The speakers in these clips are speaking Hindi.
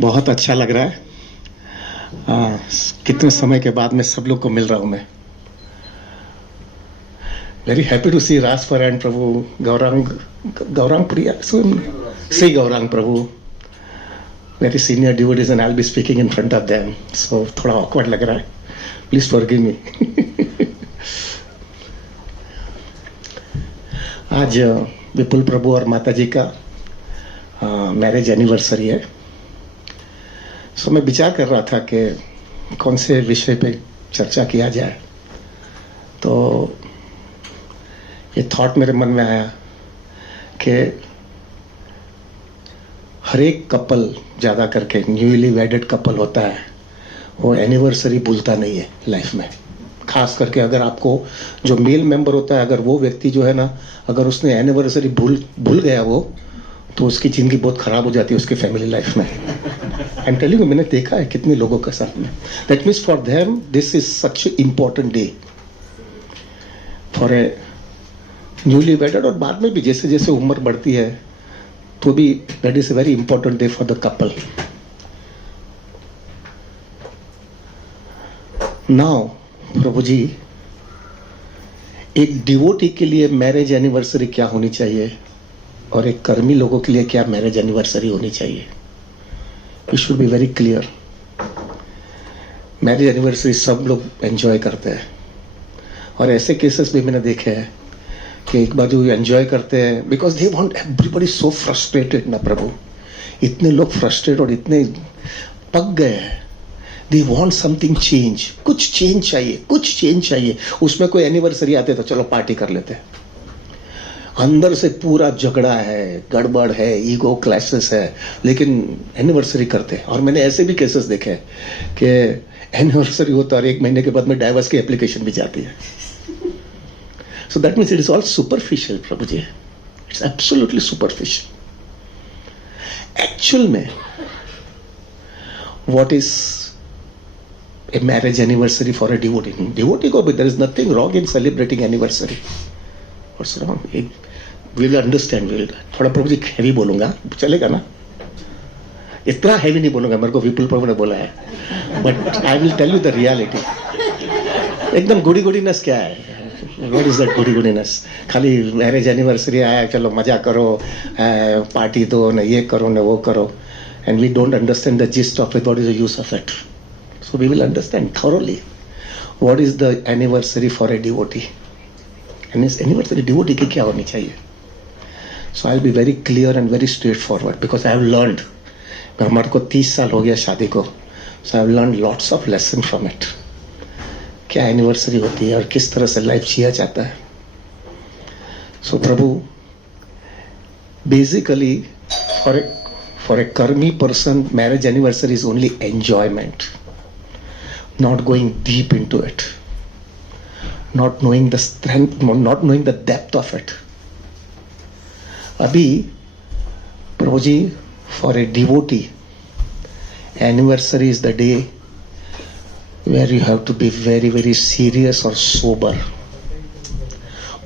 बहुत अच्छा लग रहा है। कितने समय के बाद में सब लोग को मिल रहा हूँ मैं। वेरी हैप्पी टू सी राजपर and Prabhu Gaurang Priya see Gaurang Prabhu very senior devotees and I will be speaking in front of them, so थोड़ा ऑकवर्ड लग रहा है, प्लीज फॉरगिव मी। आज विपुल प्रभु और माता जी का मैरिज एनिवर्सरी है। सो मैं विचार कर रहा था कि कौन से विषय पे चर्चा किया जाए, तो ये थॉट मेरे मन में आया कि हर एक कपल, ज़्यादा करके न्यूली वेडेड कपल होता है, वो एनिवर्सरी भूलता नहीं है लाइफ में। खास करके अगर आपको जो मेल मेंबर होता है, अगर वो व्यक्ति जो है ना, अगर उसने एनिवर्सरी भूल गया वो, तो उसकी ज़िंदगी बहुत ख़राब हो जाती है उसकी फैमिली लाइफ में। आई एम टेलिंग यू, मैंने देखा है कितने लोगों के साथ में। That means for them this is such A important day for a newly वेडेड, और बाद में भी जैसे जैसे उम्र बढ़ती है तो भी that is a very important day for the couple. Now Prabhu ji, एक डिवोटी के लिए मैरिज एनिवर्सरी क्या होनी चाहिए और एक कर्मी लोगों के लिए क्या मैरिज एनिवर्सरी होनी चाहिए? We should be very clear. Marriage anniversary सब लोग एंजॉय करते हैं, और ऐसे केसेस भी मैंने देखे हैं कि एक बाजू एंजॉय करते हैं because they want, everybody so frustrated ना प्रभु, इतने लोग फ्रस्ट्रेट और इतने पक गए हैं। दे वांट समथिंग चेंज, कुछ चेंज चाहिए, कुछ चेंज चाहिए। उसमें कोई एनिवर्सरी आते तो चलो पार्टी कर लेते हैं, अंदर से पूरा झगड़ा है, गड़बड़ है, ईगो क्लैशेस है, लेकिन एनिवर्सरी करते हैं। और मैंने ऐसे भी केसेस देखे हैं कि एनिवर्सरी होता है और 1 महीने के बाद में डाइवर्स की एप्लीकेशन भी जाती है। So that means it is all superficial Prabhu ji, it's absolutely superficial. Actual में what is a marriage anniversary for a devotee? Devotee को भी there is nothing wrong in celebrating anniversary. What's wrong? Will understand. Will थोड़ा प्रभु जी हैवी बोलूंगा, चलेगा ना? इतना हैवी नहीं बोलूंगा, मेरे को विपुल प्रभु ने बोला है, but I will tell you the reality. एकदम गुड़ी गुड़ीनेस क्या है? What is that goody goodiness? खाली मैरिज एनिवर्सरी आया, चलो मजा करो, पार्टी दो, न ये करो न वो करो, and we don't understand the gist of it, what is the use of it. So we will understand thoroughly what is the anniversary for a devotee. Anniversary devotee की क्या होनी चाहिए? So I will be very clear and very straight forward because I have learned. हमारे को 30 साल हो गया शादी को, so I have learned lots of lesson from it. क्या एनिवर्सरी होती है और किस तरह से लाइफ जिया जाता है। सो प्रभु, बेसिकली फॉर ए कर्मी person, marriage anniversary is only enjoyment, not going deep into it, not knowing the strength, not knowing the depth of it. Abhi, Prabhuji, for a devotee, anniversary is the day where you have to be very, very serious or sober.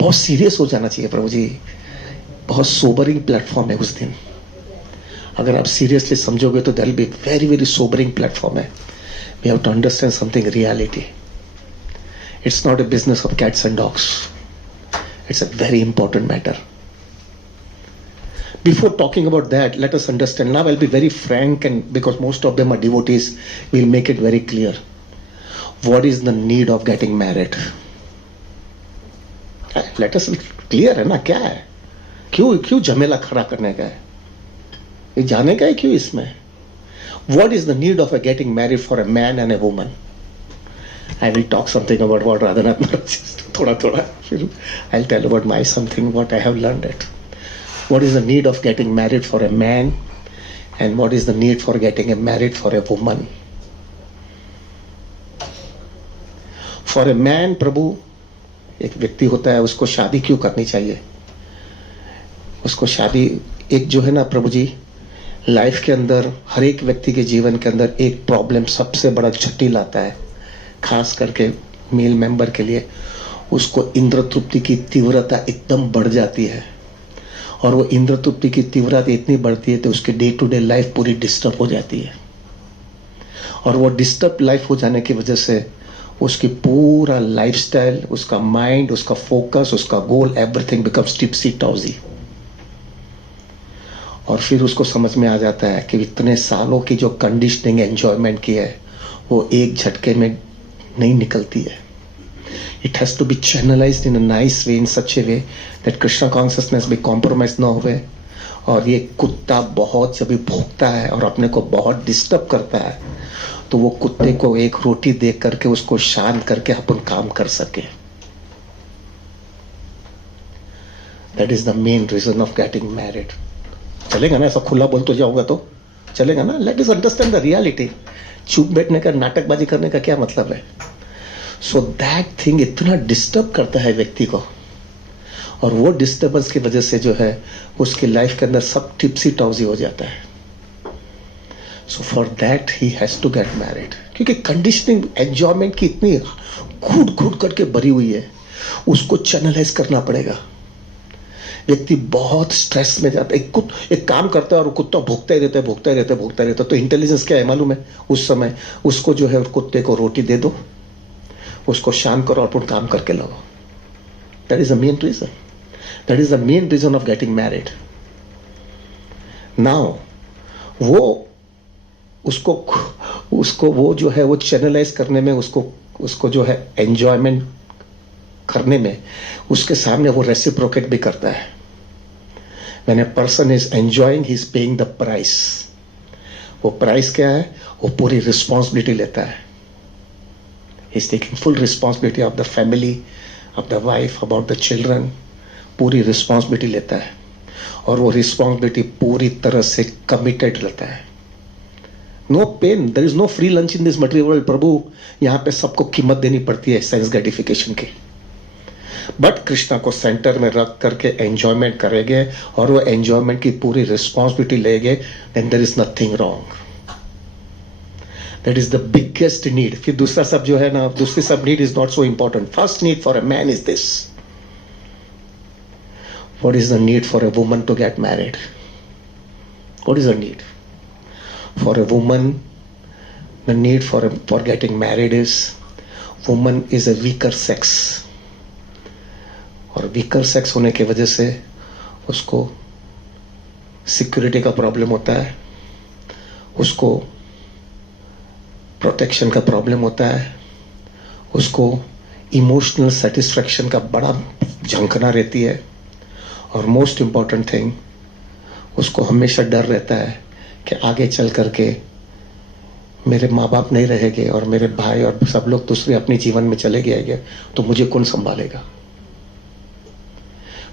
बहुत सीरियस हो जाना चाहिए प्रभु जी, बहुत सोबरिंग प्लेटफॉर्म है उस दिन। अगर आप सीरियसली समझोगे तो there will be very, very sobering platform है। We have to understand something reality. It's not a business of cats and dogs. It's a very important matter. Before talking about that, let us understand. Now I'll be very frank, and because most of them are devotees, we'll make it very clear. What is the need of getting married? Let us clear है ना, क्या है? क्यों झमेला खड़ा करने का है? ये जाने का है क्यों इसमें? What is the need of getting married for a man and a woman? I will talk something about what Radhanath Maharaj, thoda. I'll tell about my something, what I have learned it. What is the need of getting married for a man and what is the need for getting married for a woman? For a man, प्रभु, एक व्यक्ति होता है, उसको शादी क्यों करनी चाहिए? उसको शादी, एक जो है ना प्रभु जी, लाइफ के अंदर हर एक व्यक्ति के जीवन के अंदर एक प्रॉब्लम सबसे बड़ा जटिल आता है, खास करके मेल मेंबर के लिए। उसको इंद्र तृप्ति की तीव्रता एकदम बढ़ जाती है, और वो इंद्र तृप्ति की तीव्रता इतनी बढ़ती है तो उसके डे टू डे लाइफ पूरी डिस्टर्ब हो जाती है। और वो डिस्टर्ब लाइफ हो जाने की वजह से उसकी पूरा लाइफस्टाइल, उसका माइंड, उसका फोकस, उसका गोल, एवरीथिंग बिकम्स टिप्सी टॉजी। और फिर उसको समझ में आ जाता है कि इतने सालों की जो कंडीशनिंग एंजॉयमेंट की है वो एक झटके में नहीं निकलती है। It has to be channelized in a nice way, in such a way that Krishna consciousness भी compromise ना होवे। और ये कुत्ता बहुत जब भी भौंकता है और अपने को बहुत डिस्टर्ब करता है तो वो कुत्ते को एक रोटी दे करके उसको शांत करके अपन काम कर सके। That is the main reason of getting married. चलेगा ना? ऐसा खुला बोल तो जाऊंगा तो चलेगा ना? Let us understand the reality. चुप बैठने का, नाटकबाजी करने का क्या मतलब है? सो दैट थिंग इतना डिस्टर्ब करता है व्यक्ति को, और वो डिस्टर्बेंस की वजह से जो है उसकी लाइफ के अंदर सब टिप्सी टॉजी हो जाता है। So for that he has to get married, क्योंकि कंडीशनिंग एंजॉयमेंट की इतनी घूट घूट करके भरी हुई है, उसको चैनलाइज करना पड़ेगा। व्यक्ति बहुत स्ट्रेस में जाता है। एक काम करता है और कुत्ता भोगता ही रहता है। तो इंटेलिजेंस क्या है मालूम है? उस समय उसको जो है कुत्ते को रोटी दे दो, उसको शांत करो और अपन काम करके लो। That is the main reason. That is the main reason of getting married. Now वो उसको वो जो है वो चैनलाइज करने में, उसको जो है एंजॉयमेंट करने में उसके सामने वो रेसिप्रोकेट भी करता है। When a person is enjoying, he is paying the price. वो प्राइस क्या है? वो पूरी रिस्पॉन्सिबिलिटी लेता है। He is taking full responsibility of the family, of the wife, about the children. पूरी रिस्पॉन्सिबिलिटी लेता है और वो रिस्पॉन्सिबिलिटी पूरी तरह से कमिटेड रहता है। No pain, there is no free lunch in this material world. Prabhu, यहां पे सबको कीमत देनी पड़ती है सेंस ग्रेटिफिकेशन की। बट कृष्णा को सेंटर में रख करके एंजॉयमेंट करेंगे और वो एंजॉयमेंट की पूरी रिस्पॉन्सिबिलिटी लेंगे, then there is nothing wrong. That is the biggest need. फिर दूसरा सब जो है ना, दूसरी सब need is not so important. First need for a man is this. What is the need for a woman to get married? What is the need for a woman? The need for getting married is, woman is a weaker sex, और वीकर सेक्स होने की वजह से उसको सिक्योरिटी का प्रॉब्लम होता है, उसको प्रोटेक्शन का प्रॉब्लम होता है, उसको इमोशनल सेटिस्फैक्शन का बड़ा झंखना रहती है, और मोस्ट इंपॉर्टेंट थिंग, उसको हमेशा डर रहता है कि आगे चल करके मेरे माँ बाप नहीं रहेंगे और मेरे भाई और सब लोग दूसरे अपने जीवन में चले गए तो मुझे कौन संभालेगा।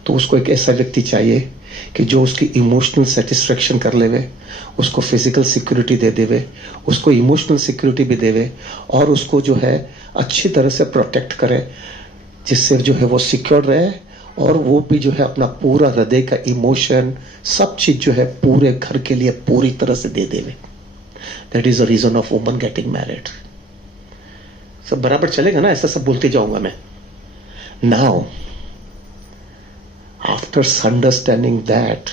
तो उसको एक ऐसा व्यक्ति चाहिए कि जो उसकी इमोशनल सेटिस्फैक्शन कर लेवे, उसको फिजिकल सिक्योरिटी दे देवे, उसको इमोशनल सिक्योरिटी भी देवे, और उसको जो है अच्छी तरह से प्रोटेक्ट करे, जिससे जो है वो सिक्योर रहे, और वो भी जो है अपना पूरा हृदय का इमोशन सब चीज जो है पूरे घर के लिए पूरी तरह से दे देवे। That is the reason of woman getting married. सब बराबर चलेगा ना? ऐसा सब बोलते जाऊंगा मैं। Now after understanding that,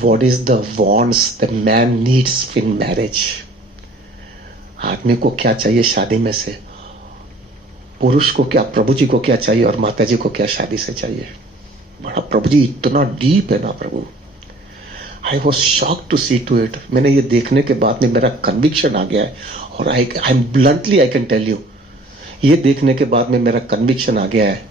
what is the wants the man needs in marriage? आदमी को क्या चाहिए शादी में से? पुरुष को क्या, प्रभु जी को क्या चाहिए, और माता जी को क्या शादी से चाहिए? बड़ा प्रभु जी इतना डीप है ना Prabhu. I was shock to see to it. मैंने ये देखने के बाद में मेरा कन्विक्शन आ गया है, और I am bluntly I can tell you, ये देखने के बाद में मेरा कन्विक्शन आ गया है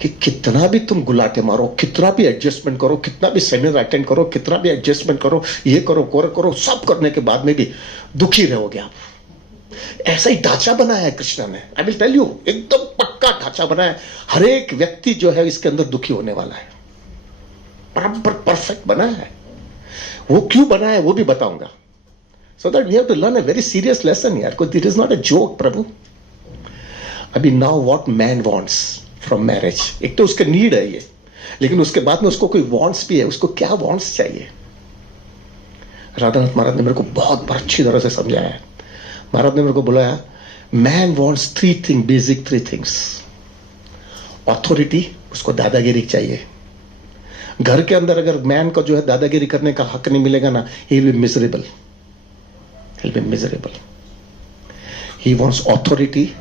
कि कितना भी तुम गुलाटे मारो, कितना भी एडजस्टमेंट करो, कितना भी सेमिनार अटेंड करो, कितना भी एडजस्टमेंट करो, ये करो, सब करने के बाद में भी दुखी रहोगे आप। ऐसा ही ढांचा बनाया है कृष्णा ने। आई विल टेल यू, एकदम पक्का ढांचा बनाया है। हर एक व्यक्ति जो है इसके अंदर दुखी होने वाला है, बराबर परफेक्ट बनाया है। वो क्यों बनाया है वो भी बताऊंगा। So that we have to learn a very serious lesson यार, because it is not a joke Prabhu. अभी now what man wants from marriage, एक तो उसका नीड है ये, लेकिन उसके बाद में उसको कोई वांट्स भी है। उसको क्या वांट्स चाहिए? राधानाथ महाराज ने मेरे को बहुत अच्छी तरह से समझाया है। महाराज ने मेरे को बुलाया, man wants three thing, basic three things. Authority, उसको दादागिरी चाहिए। घर के अंदर अगर मैन को जो है दादागिरी करने का हक नहीं मिलेगा ना, he will be miserable. he'll be miserable. He wants authority,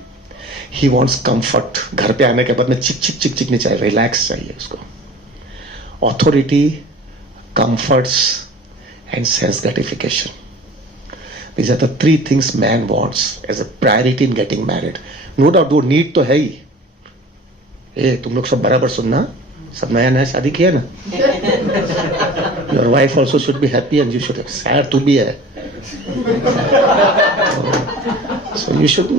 he wants comfort. घर पे आने के बाद में चिक चिक चिक चिक नहीं चाहिए, रिलैक्स चाहिए उसको. Authority, comforts and sense gratification. These are the three things man wants as a priority in getting married. No doubt वो need तो है ही. तुम लोग सब बराबर सुनना, सब नया नया शादी किया ना. Your wife also should be happy and you should have sad तू भी है. So you should,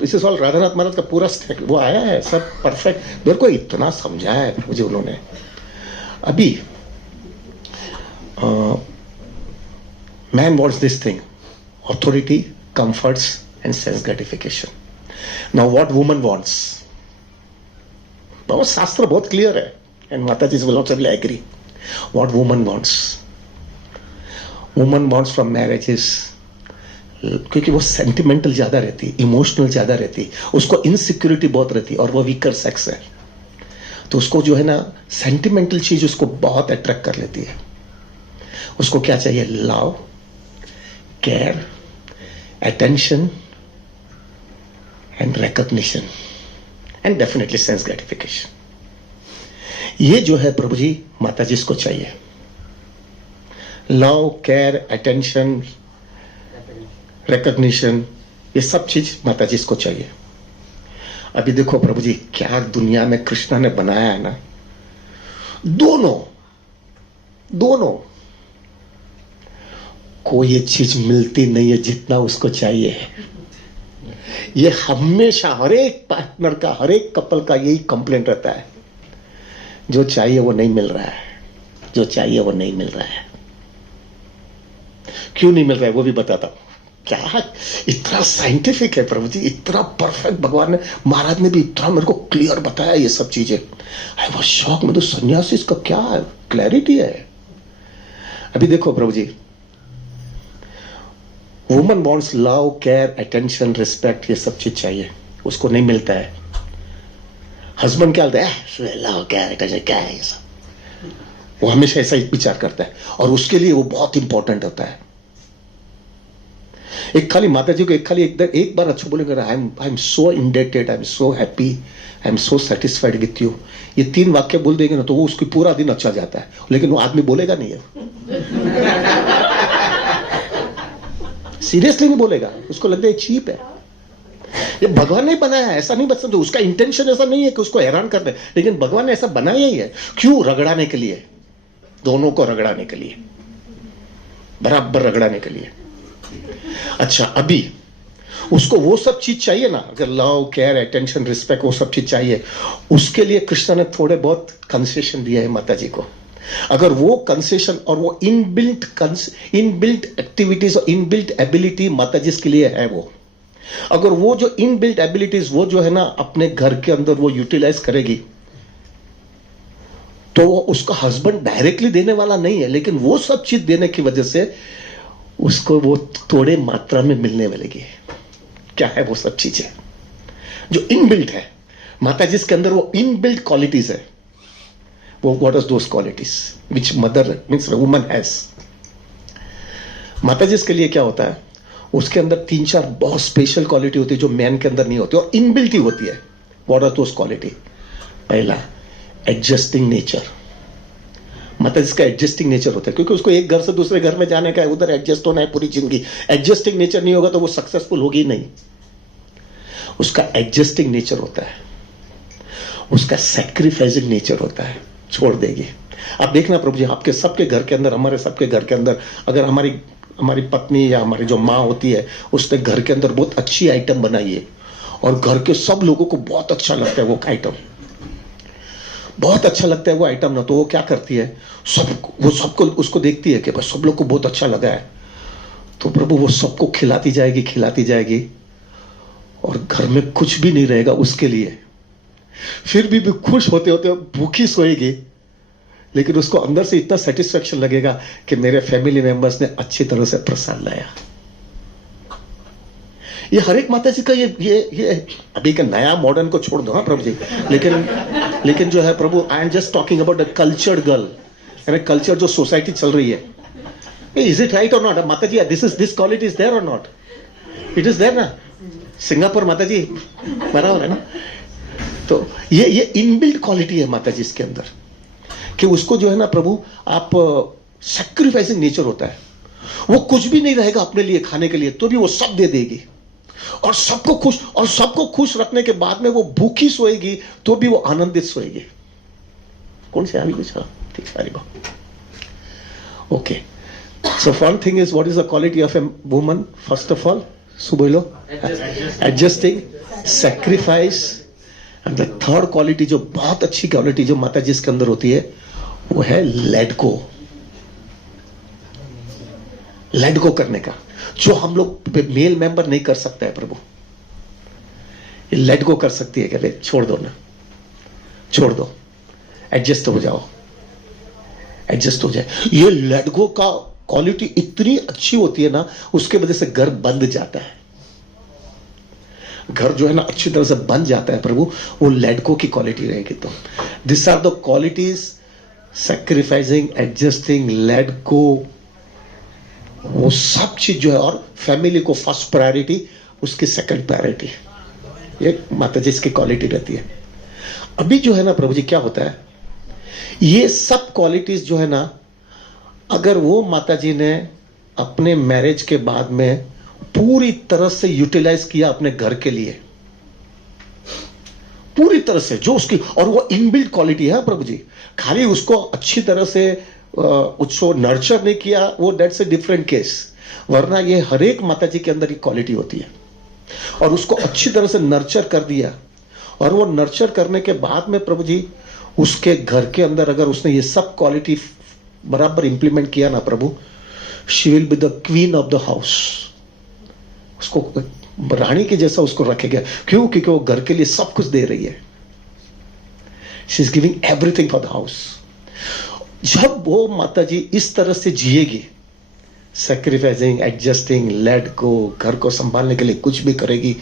this is all Radhanath महाराज का पूरा वो आया है सब परफेक्ट. मेरे को इतना समझाया है मुझे उन्होंने. अभी man wants this thing, authority, comforts and sense gratification. Now what woman wants? बहुत शास्त्र बहुत क्लियर है and माता जी will also agree. What woman wants? Woman wants from marriage is, क्योंकि वो सेंटिमेंटल ज्यादा रहती, इमोशनल ज्यादा रहती, उसको इनसिक्योरिटी बहुत रहती और वो वीकर सेक्स है, तो उसको जो है ना सेंटिमेंटल चीज उसको बहुत अट्रैक्ट कर लेती है. उसको क्या चाहिए? Love, care, attention and recognition and definitely sense gratification. ये जो है प्रभु जी माता जी इसको चाहिए. लव, केयर, अटेंशन, रिकॉग्निशन, ये सब चीज माता जी इसको चाहिए. अभी देखो प्रभु जी क्या दुनिया में कृष्णा ने बनाया है ना, दोनों को ये चीज मिलती नहीं है जितना उसको चाहिए. ये हमेशा हर एक पार्टनर का, हर एक कपल का यही कंप्लेंट रहता है, जो चाहिए वो नहीं मिल रहा है, जो चाहिए वो नहीं मिल रहा है. क्यों नहीं मिल रहा है वो भी बताता हूं. क्या इतना साइंटिफिक है प्रभु जी, इतना परफेक्ट भगवान ने, महाराज ने भी इतना मेरे को क्लियर बताया ये सब चीजें. I was shock. मैं तो सन्यासी इसका क्या क्लैरिटी है. अभी देखो प्रभु जी, woman wants love, care, attention, respect, ये सब चीज चाहिए, उसको नहीं मिलता है. हस्बैंड क्या बोलता है? लव, केयर, अटेंशन क्या है ये सब? वो हमेशा ऐसा ही विचार करता है और उसके लिए वो बहुत इंपॉर्टेंट होता है. एक खाली माता जी को एक बार अच्छा बोलेगा, I am so indebted, I am so happy, I am so satisfied with you, ये 3 वाक्य बोल देंगे ना तो वो उसकी पूरा दिन अच्छा जाता है. लेकिन वो आदमी बोलेगा नहीं है, सीरियसली नहीं बोलेगा, उसको लगता है चीप है. ये भगवान ने बनाया है, ऐसा नहीं बच सकता. उसका इंटेंशन ऐसा नहीं है कि उसको हैरान कर दे, लेकिन भगवान ने ऐसा बनाया ही है. क्यों? रगड़ाने के लिए, दोनों को रगड़ाने के लिए, बराबर रगड़ाने के लिए. अच्छा, अभी उसको वो सब चीज चाहिए ना, अगर लव, केयर, अटेंशन, रिस्पेक्ट, वो सब चीज चाहिए, उसके लिए कृष्ण ने थोड़े बहुत कंसेशन दिया है माता जी को. अगर वो कंसेशन और वो इनबिल्ट एक्टिविटीज और इनबिल्ट एबिलिटी माता जी के लिए है, वो अगर वो जो इनबिल्ट एबिलिटीज वो जो है ना अपने घर के अंदर वो यूटिलाइज करेगी, तो वो उसका हस्बैंड डायरेक्टली देने वाला नहीं है, लेकिन वो सब चीज देने की वजह से उसको वो थोड़े मात्रा में मिलने वालेगी. क्या है वो सब चीजें जो इनबिल्ट है माता जी के अंदर? वो इनबिल्ट क्वालिटीज है. वो what are those qualities which mother means woman has. माता जी के लिए क्या होता है? उसके अंदर 3-4 बहुत स्पेशल क्वालिटी होती है जो मैन के अंदर नहीं होती और इनबिल्ट ही होती है. What are those quality? पहला, एडजस्टिंग नेचर. माता जी का एडजस्टिंग नेचर होता है, क्योंकि उसको एक घर से दूसरे घर में जाने का है, उधर एडजस्ट होना है पूरी जिंदगी. एडजस्टिंग नेचर नहीं होगा तो वो सक्सेसफुल होगी नहीं. उसका एडजस्टिंग नेचर होता है. उसका सैक्रिफाइसिंग नेचर होता है, छोड़ देगी. आप देखना प्रभु जी, आपके सबके घर के अंदर, हमारे सबके घर के अंदर, अगर हमारी पत्नी या हमारी जो माँ होती है उसने घर के अंदर बहुत अच्छी आइटम बनाई है और घर के सब लोगों को बहुत अच्छा लगता है वो आइटम, बहुत अच्छा लगता है वो आइटम ना, तो वो क्या करती है, सबको उसको देखती है कि बस सब लोग को बहुत अच्छा लगा है, तो प्रभु वो सबको खिलाती जाएगी और घर में कुछ भी नहीं रहेगा उसके लिए. फिर भी खुश होते होते भूखी सोएगी, लेकिन उसको अंदर से इतना सेटिस्फेक्शन लगेगा कि मेरे फैमिली मेंबर्स ने अच्छी तरह से प्रसाद लाया. ये हर एक माता जी का ये अभी का नया मॉडर्न को छोड़ दो हाँ प्रभु जी, लेकिन जो है प्रभु, I am just talking about the cultured girl, यानी कल्चर जो सोसाइटी चल रही है, is it right or not? माता जी, this quality is there or not? It is there ना? सिंगापुर माता जी बराबर है ना? तो ये इनबिल्ट क्वालिटी है माता जी इसके अंदर, कि उसको जो है ना प्रभु, आप सैक्रिफाइसिंग नेचर होता है। वो कुछ भी नहीं रहेगा अपने लिए खाने के लिए, तो भी वो सब दे देगी, और सबको खुश रखने के बाद में वो भूखी सोएगी तो भी वो आनंदित सोएगी। कौन से आगे कुछ? ठीक, सारी बात okay. So one thing is, what is the quality of a woman? First of all, बोलो, adjusting, sacrifice. And the third quality, जो बहुत अच्छी क्वालिटी जो माता जी इसके अंदर होती है, वो है लेट गो। लेट गो करने का, जो हम लोग मेल मेंबर नहीं कर सकता है प्रभु, ये लेट गो कर सकती है। कहते छोड़ दो ना, छोड़ दो, एडजस्ट हो जाओ, एडजस्ट हो जाए। ये लेट गो का क्वालिटी इतनी अच्छी होती है ना, उसके वजह से घर बंध जाता है। घर जो है ना अच्छी तरह से बन जाता है प्रभु, वो लेट गो की क्वालिटी रहेगी। तो this are the qualities, sacrificing, adjusting, let go, वो सब चीज जो है। और फैमिली को फर्स्ट प्रायोरिटी, उसकी सेकंड प्रायोरिटी, ये माता जी इसकी क्वालिटी रहती है। अभी जो है ना प्रभु जी क्या होता है, ये सब क्वालिटीज जो है ना, अगर वो माता जी ने अपने मैरिज के बाद में पूरी तरह से यूटिलाइज किया अपने घर के लिए, पूरी तरह से जो उसकी, और वो इनबिल्ट क्वालिटी है प्रभु जी, खाली उसको अच्छी तरह से उसको नर्चर नहीं किया, वो दैट्स ए डिफरेंट केस। वरना ये हर एक माता जी के अंदर ये क्वालिटी होती है, और उसको अच्छी तरह से नर्चर कर दिया, और वो नर्चर करने के बाद में प्रभु जी उसके घर के अंदर अगर उसने ये सब क्वालिटी बराबर इंप्लीमेंट किया ना प्रभु, she will be the queen of the house. उसको रानी के जैसा उसको रखेगा। क्यों? क्योंकि वो घर के लिए सब कुछ दे रही है। She is giving everything for the house. जब वो माता जी इस तरह से जिएगी, सैक्रिफाइसिंग, एडजस्टिंग, लेट गो, घर को संभालने के लिए कुछ भी करेगी,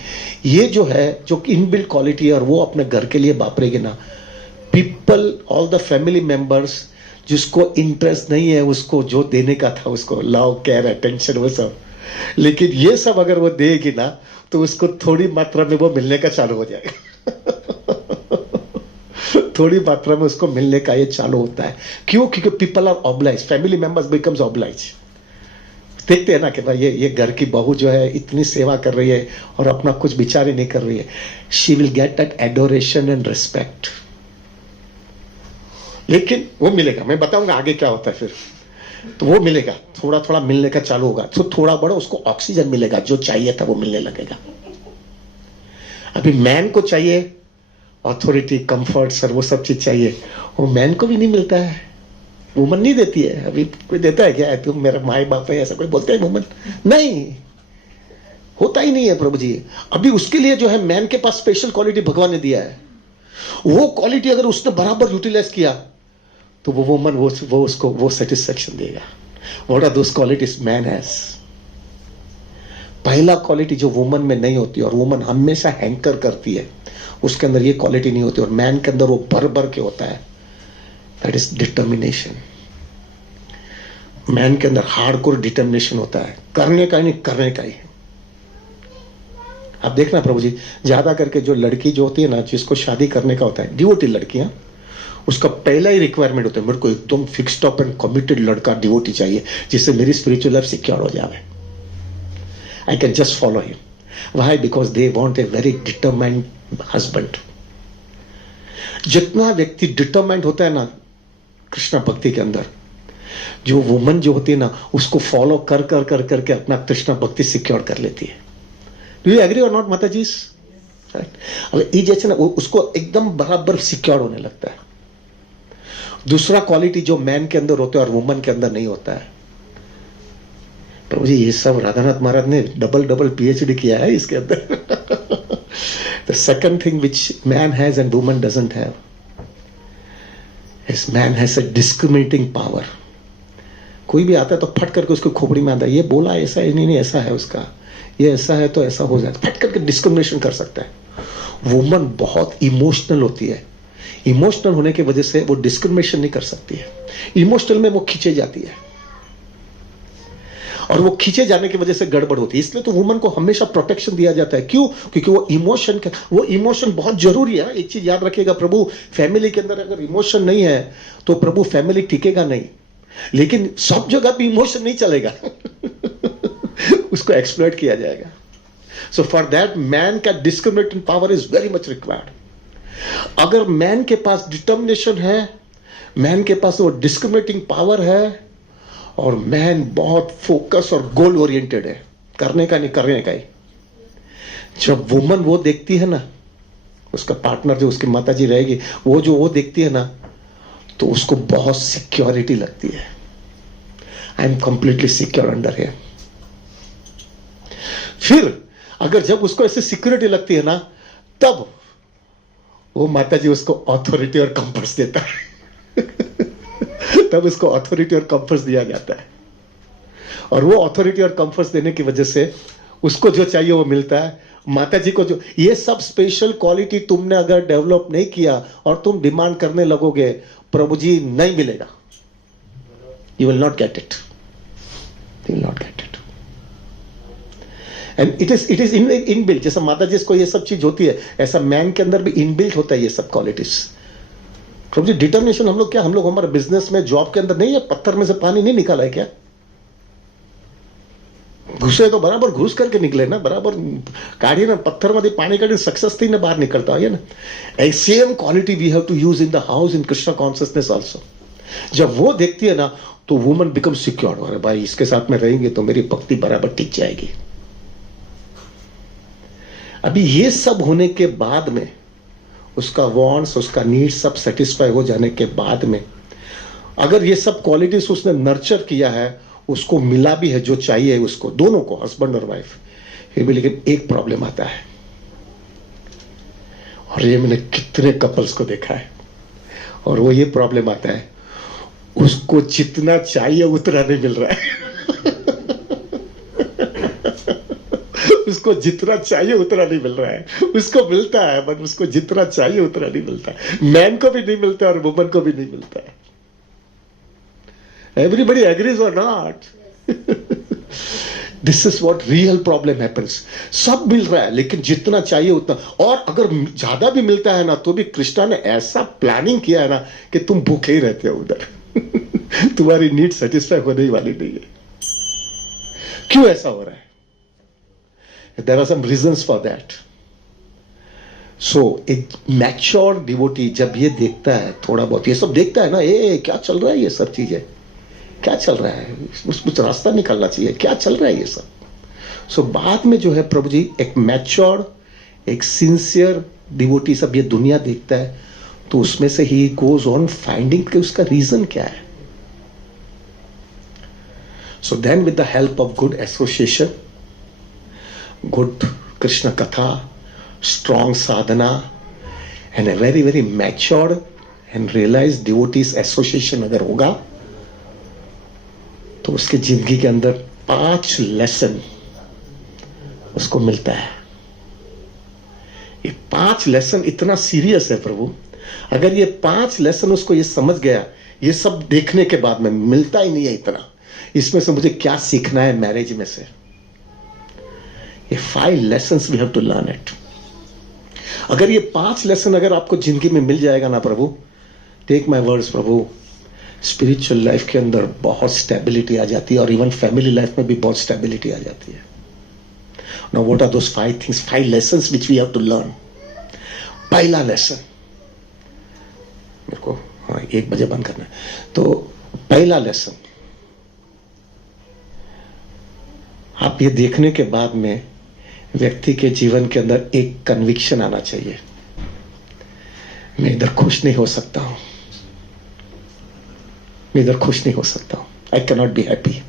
ये जो है जो इनबिल्ट क्वालिटी है, और वो अपने घर के लिए वापरेगी ना, people, all the family members, जिसको इंटरेस्ट नहीं है उसको जो देने का था, उसको लव, केयर, अटेंशन, वो सब, लेकिन ये सब अगर वो देगी ना, तो उसको थोड़ी मात्रा में वो मिलने का चालू हो जाएगा। थोड़ी मात्रा में उसको मिलने का ये चालू होता है। क्यों? क्योंकि people are oblige, family members becomes oblige. देखते हैं ना कि भाई ये घर की बहू जो है इतनी सेवा कर रही है और अपना कुछ विचार ही नहीं कर रही है। She will get that adoration and respect. लेकिन वो मिलेगा, मैं बताऊंगा आगे क्या होता है फिर, तो वो मिलेगा, थोड़ा थोड़ा मिलने का चालू होगा, तो थोड़ा बड़ा उसको ऑक्सीजन मिलेगा, जो चाहिए था वो मिलने लगेगा। अभी मैन को चाहिए अथॉरिटी, कंफर्ट, सर, वो सब चीज चाहिए, वो मैन को भी नहीं मिलता है, वुमन नहीं देती है। अभी कोई देता है क्या? तुम मेरा माई बाप है, ऐसा कोई बोलते है वुमन? नहीं, होता ही नहीं है प्रभु जी। अभी उसके लिए जो है मैन के पास स्पेशल क्वालिटी भगवान ने दिया है। वो क्वालिटी अगर उसने बराबर यूटिलाइज किया, तो वो वुमन वो उसको वो सेटिस्फेक्शन देगा। What are those qualities man has? पहला क्वालिटी जो वुमन में नहीं होती, और वुमन हमेशा हैंकर करती है, उसके अंदर ये क्वालिटी नहीं होती, और मैन के अंदर वो भर भर के होता है। That is determination. मैन के अंदर हार्डकोर डिटर्मिनेशन होता है, करने का ही नहीं, करने का ही। आप देखना प्रभु जी, ज्यादा करके जो लड़की जो होती है ना, जिसको शादी करने का होता है, डिवोटी लड़कियां, उसका पहला ही रिक्वायरमेंट होता है, मेरे को एकदम फिक्स्ड अप एंड कमिटेड लड़का डिवोटी चाहिए, जिससे मेरी स्पिरिचुअल लाइफ सिक्योर हो जाए, I can just follow him. Why? Because they want a very determined husband. जितना व्यक्ति डिटरमाइंड होता है ना कृष्ण भक्ति के अंदर, जो वुमन जो होती है ना, उसको फॉलो कर कर कर करके अपना कृष्ण भक्ति सिक्योर कर लेती है। डू यू एग्री और नॉट माता जी? राइट। ये जैसे ना उसको एकदम बराबर सिक्योर होने लगता है। दूसरा क्वालिटी जो मैन के अंदर होता है और वुमन के अंदर नहीं होता है, प्रभु जी ये सब राधानाथ महाराज ने डबल पीएचडी किया है इसके अंदर। The second thing which man has and woman doesn't have is man has a discriminating power. कोई भी आता है तो फट करके उसको खोपड़ी में आता है, ये बोला ऐसा है, नहीं ऐसा है उसका, ये ऐसा है तो ऐसा हो जाता है, फट करके डिस्क्रिमिनेशन कर सकता है। वुमन बहुत इमोशनल होती है, इमोशनल होने की वजह से वो डिस्क्रिमिनेशन नहीं कर सकती है, इमोशनल में वो खींचे जाती है। और वो खींचे जाने की वजह से गड़बड़ होती है। इसलिए तो वुमन को हमेशा प्रोटेक्शन दिया जाता है। क्यों? क्योंकि वो इमोशन बहुत जरूरी है। एक चीज याद रखिएगा, प्रभु फैमिली के अंदर अगर इमोशन नहीं है तो प्रभु फैमिली टिकेगा नहीं। लेकिन सब जगह भी इमोशन नहीं चलेगा उसको एक्सप्लॉइट किया जाएगा। सो फॉर दैट मैन का discriminating power is very much required. अगर मैन के पास डिटर्मिनेशन है, मैन के पास वो डिस्क्रिमिनेटिंग पावर है, और मैन बहुत फोकस और गोल ओरिएंटेड है, करने का नहीं करने का ही। जब वुमन वो देखती है ना, उसका पार्टनर जो उसकी माताजी रहेगी, वो देखती है ना, तो उसको बहुत सिक्योरिटी लगती है। I am completely secure under him. फिर अगर जब उसको ऐसे सिक्योरिटी लगती है ना, तब वो माताजी उसको अथॉरिटी और कंफर्ट देता है तब उसको अथॉरिटी और कंफर्ट दिया जाता है, और वो अथॉरिटी और कंफर्ट देने की वजह से उसको जो चाहिए वो मिलता है। माताजी को जो ये सब स्पेशल क्वालिटी तुमने अगर डेवलप नहीं किया और तुम डिमांड करने लगोगे, प्रभु जी नहीं मिलेगा। You will not get it, you will not get it. And it is inbuilt. जैसा माताजी को ये सब चीज होती है, ऐसा मैन के अंदर भी इनबिल्ट होता है ये सब क्वालिटीज। प्रभु जी डिटर्मिनेशन हम लोग हमारे बिजनेस में, जॉब के अंदर नहीं है। पत्थर में से पानी नहीं निकाला है क्या? घुसे तो बराबर घुस करके निकले ना, बराबर काढ़ी ना, पत्थर मध्ये पाणी काढून सक्सेसफुली ना बाहर निकलता है ना। Same quality we have to use in the house in Krishna consciousness also. जब वो देखती है ना, तो वुमन बिकम सिक्योर्ड। अरे भाई इसके साथ में रहेंगे तो मेरी भक्ति बराबर टिक जाएगी। अभी ये सब होने के बाद में, उसका वांट्स, उसका नीड्स सब सेटिस्फाई हो जाने के बाद में, अगर ये सब क्वालिटीज उसने नर्चर किया है, उसको मिला भी है जो चाहिए उसको, दोनों को, हस्बैंड और वाइफ, फिर भी लेकिन एक प्रॉब्लम आता है, और ये मैंने कितने कपल्स को देखा है, और वो ये प्रॉब्लम आता है, उसको जितना चाहिए उतना नहीं मिल रहा है उसको जितना चाहिए उतना नहीं मिल रहा है। उसको मिलता है बट उसको जितना चाहिए उतना नहीं मिलता है। मैन को भी नहीं मिलता और वुमन को भी नहीं मिलता है। Everybody agrees or not? This is what real problem happens. सब मिल रहा है लेकिन जितना चाहिए उतना, और अगर ज्यादा भी मिलता है ना, तो भी कृष्णा ने ऐसा प्लानिंग किया है ना कि तुम भूखे ही रहते हो उधर तुम्हारी नीड सेटिस्फाई होने वाली नहीं है। क्यों ऐसा हो रहा है? There are some reasons for that. So एक मैच्योर डिवोटी जब ये देखता है, थोड़ा बहुत ये सब देखता है ना, क्या चल रहा है, ये सब चीजें क्या चल रहा है, कुछ रास्ता निकलना चाहिए, क्या चल रहा है ये सब। सो बाद में जो है प्रभु जी एक मैच्योर, एक सिंसियर डिवोटी सब ये दुनिया देखता है, तो उसमें से ही गोज ऑन फाइंडिंग कि उसका रीजन क्या है। So then with the help of good association, good Krishna katha, strong sadhana, and a very very matured and realized devotees association अगर होगा, तो उसके जिंदगी के अंदर 5 लेसन उसको मिलता है। ये 5 लेसन इतना सीरियस है प्रभु, अगर ये 5 लेसन उसको ये समझ गया, ये सब देखने के बाद में मिलता ही नहीं है इतना, इसमें से मुझे क्या सीखना है मैरिज में से, ये 5 lessons we have to learn it. अगर ये 5 लेसन अगर आपको जिंदगी में मिल जाएगा ना प्रभु, टेक माय वर्ड्स प्रभु, स्पिरिचुअल लाइफ के अंदर बहुत स्टेबिलिटी आ जाती है, और इवन फैमिली लाइफ में भी बहुत स्टेबिलिटी आ जाती है। Now what are those 5 things, 5 lessons which we have to learn. पहला लेसन, मेरे को 1 बजे बंद करना है, तो पहला लेसन, आप ये देखने के बाद में व्यक्ति के जीवन के अंदर एक कन्विक्शन आना चाहिए, मैं इधर खुश नहीं हो सकता हूं, मैं इधर खुश नहीं हो सकता हूं, I can not be happy,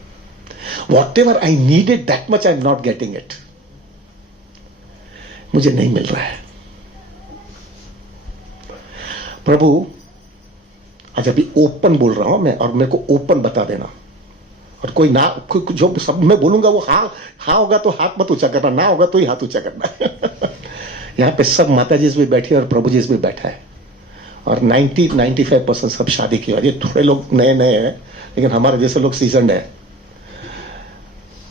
what ever I needed that much I am not getting it, मुझे नहीं मिल रहा है। प्रभु आज अभी ओपन बोल रहा हूं मैं, और मेरे को ओपन बता देना, और कोई ना, जो सब मैं बोलूंगा वो हाँ होगा तो हाथ मत ऊंचा करना, ना होगा तो ही हाथ ऊंचा करना यहाँ पे सब माता जी भी बैठी है और प्रभु जी भी बैठा है, और 90-95% सब शादी की। और ये थोड़े लोग नए नए हैं, लेकिन हमारे जैसे लोग सीजन्ड है।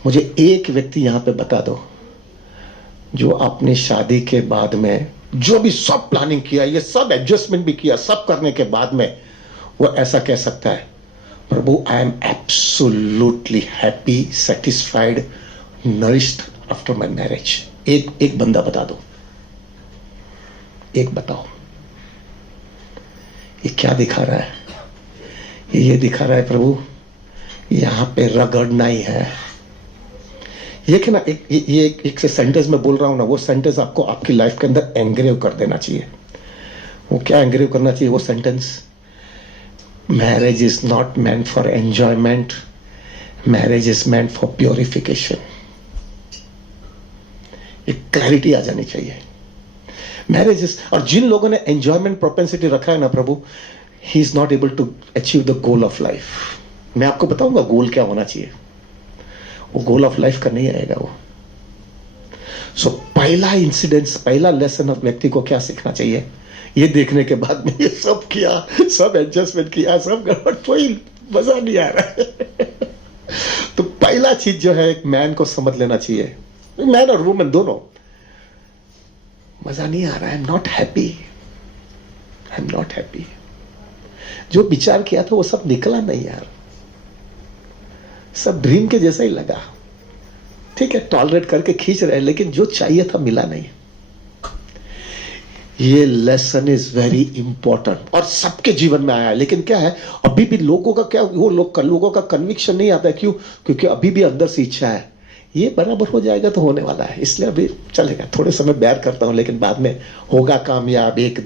मुझे एक व्यक्ति यहां पे बता दो जो अपनी शादी के बाद में जो भी सब प्लानिंग किया, ये सब एडजस्टमेंट भी किया, सब करने के बाद में वो ऐसा कह सकता है, प्रभु I am absolutely happy, satisfied, nourished after my marriage. एक बंदा बता दो, एक बताओ। ये क्या दिखा रहा है? ये दिखा रहा है प्रभु यहां पे रगड़ना ही है। ये कि ना एक से सेंटेंस में बोल रहा हूं ना, वो सेंटेंस आपको आपकी लाइफ के अंदर एंग्रेव कर देना चाहिए। वो क्या एंग्रेव करना चाहिए? वो sentence, marriage is not meant for enjoyment, marriage is meant for purification. एक क्लैरिटी आ जानी चाहिए। मैरिज इज, और जिन लोगों ने एंजॉयमेंट प्रोपेंसिटी रखा है ना प्रभु, he is not able to achieve the goal of life. मैं आपको बताऊंगा गोल क्या होना चाहिए। वो गोल ऑफ लाइफ का नहीं आएगा वो। सो पहला इंसिडेंस, पहला लेसन ऑफ व्यक्ति को क्या सीखना चाहिए? ये देखने के बाद में ये सब किया, सब एडजस्टमेंट किया, सब गड़बड़, कोई मजा नहीं आ रहा है। तो पहला चीज जो है एक मैन को समझ लेना चाहिए, मैन और वुमेन दोनों, मजा नहीं आ रहा है, I am not happy, I am not happy. जो विचार किया था वो सब निकला नहीं यार, सब ड्रीम के जैसा ही लगा। ठीक है, टॉलरेट करके खींच रहे, लेकिन जो चाहिए था मिला नहीं। ये लेसन इज वेरी इंपॉर्टेंट और सबके जीवन में आया है। लेकिन क्या है, अभी भी लोगों का क्या, वो लोगों का कन्विक्शन नहीं आता है। क्यों? क्योंकि अभी भी अंदर से इच्छा है ये बराबर हो जाएगा तो होने वाला है, इसलिए अभी चलेगा, थोड़े समय बैर करता हूं, लेकिन बाद में होगा कामयाब, एक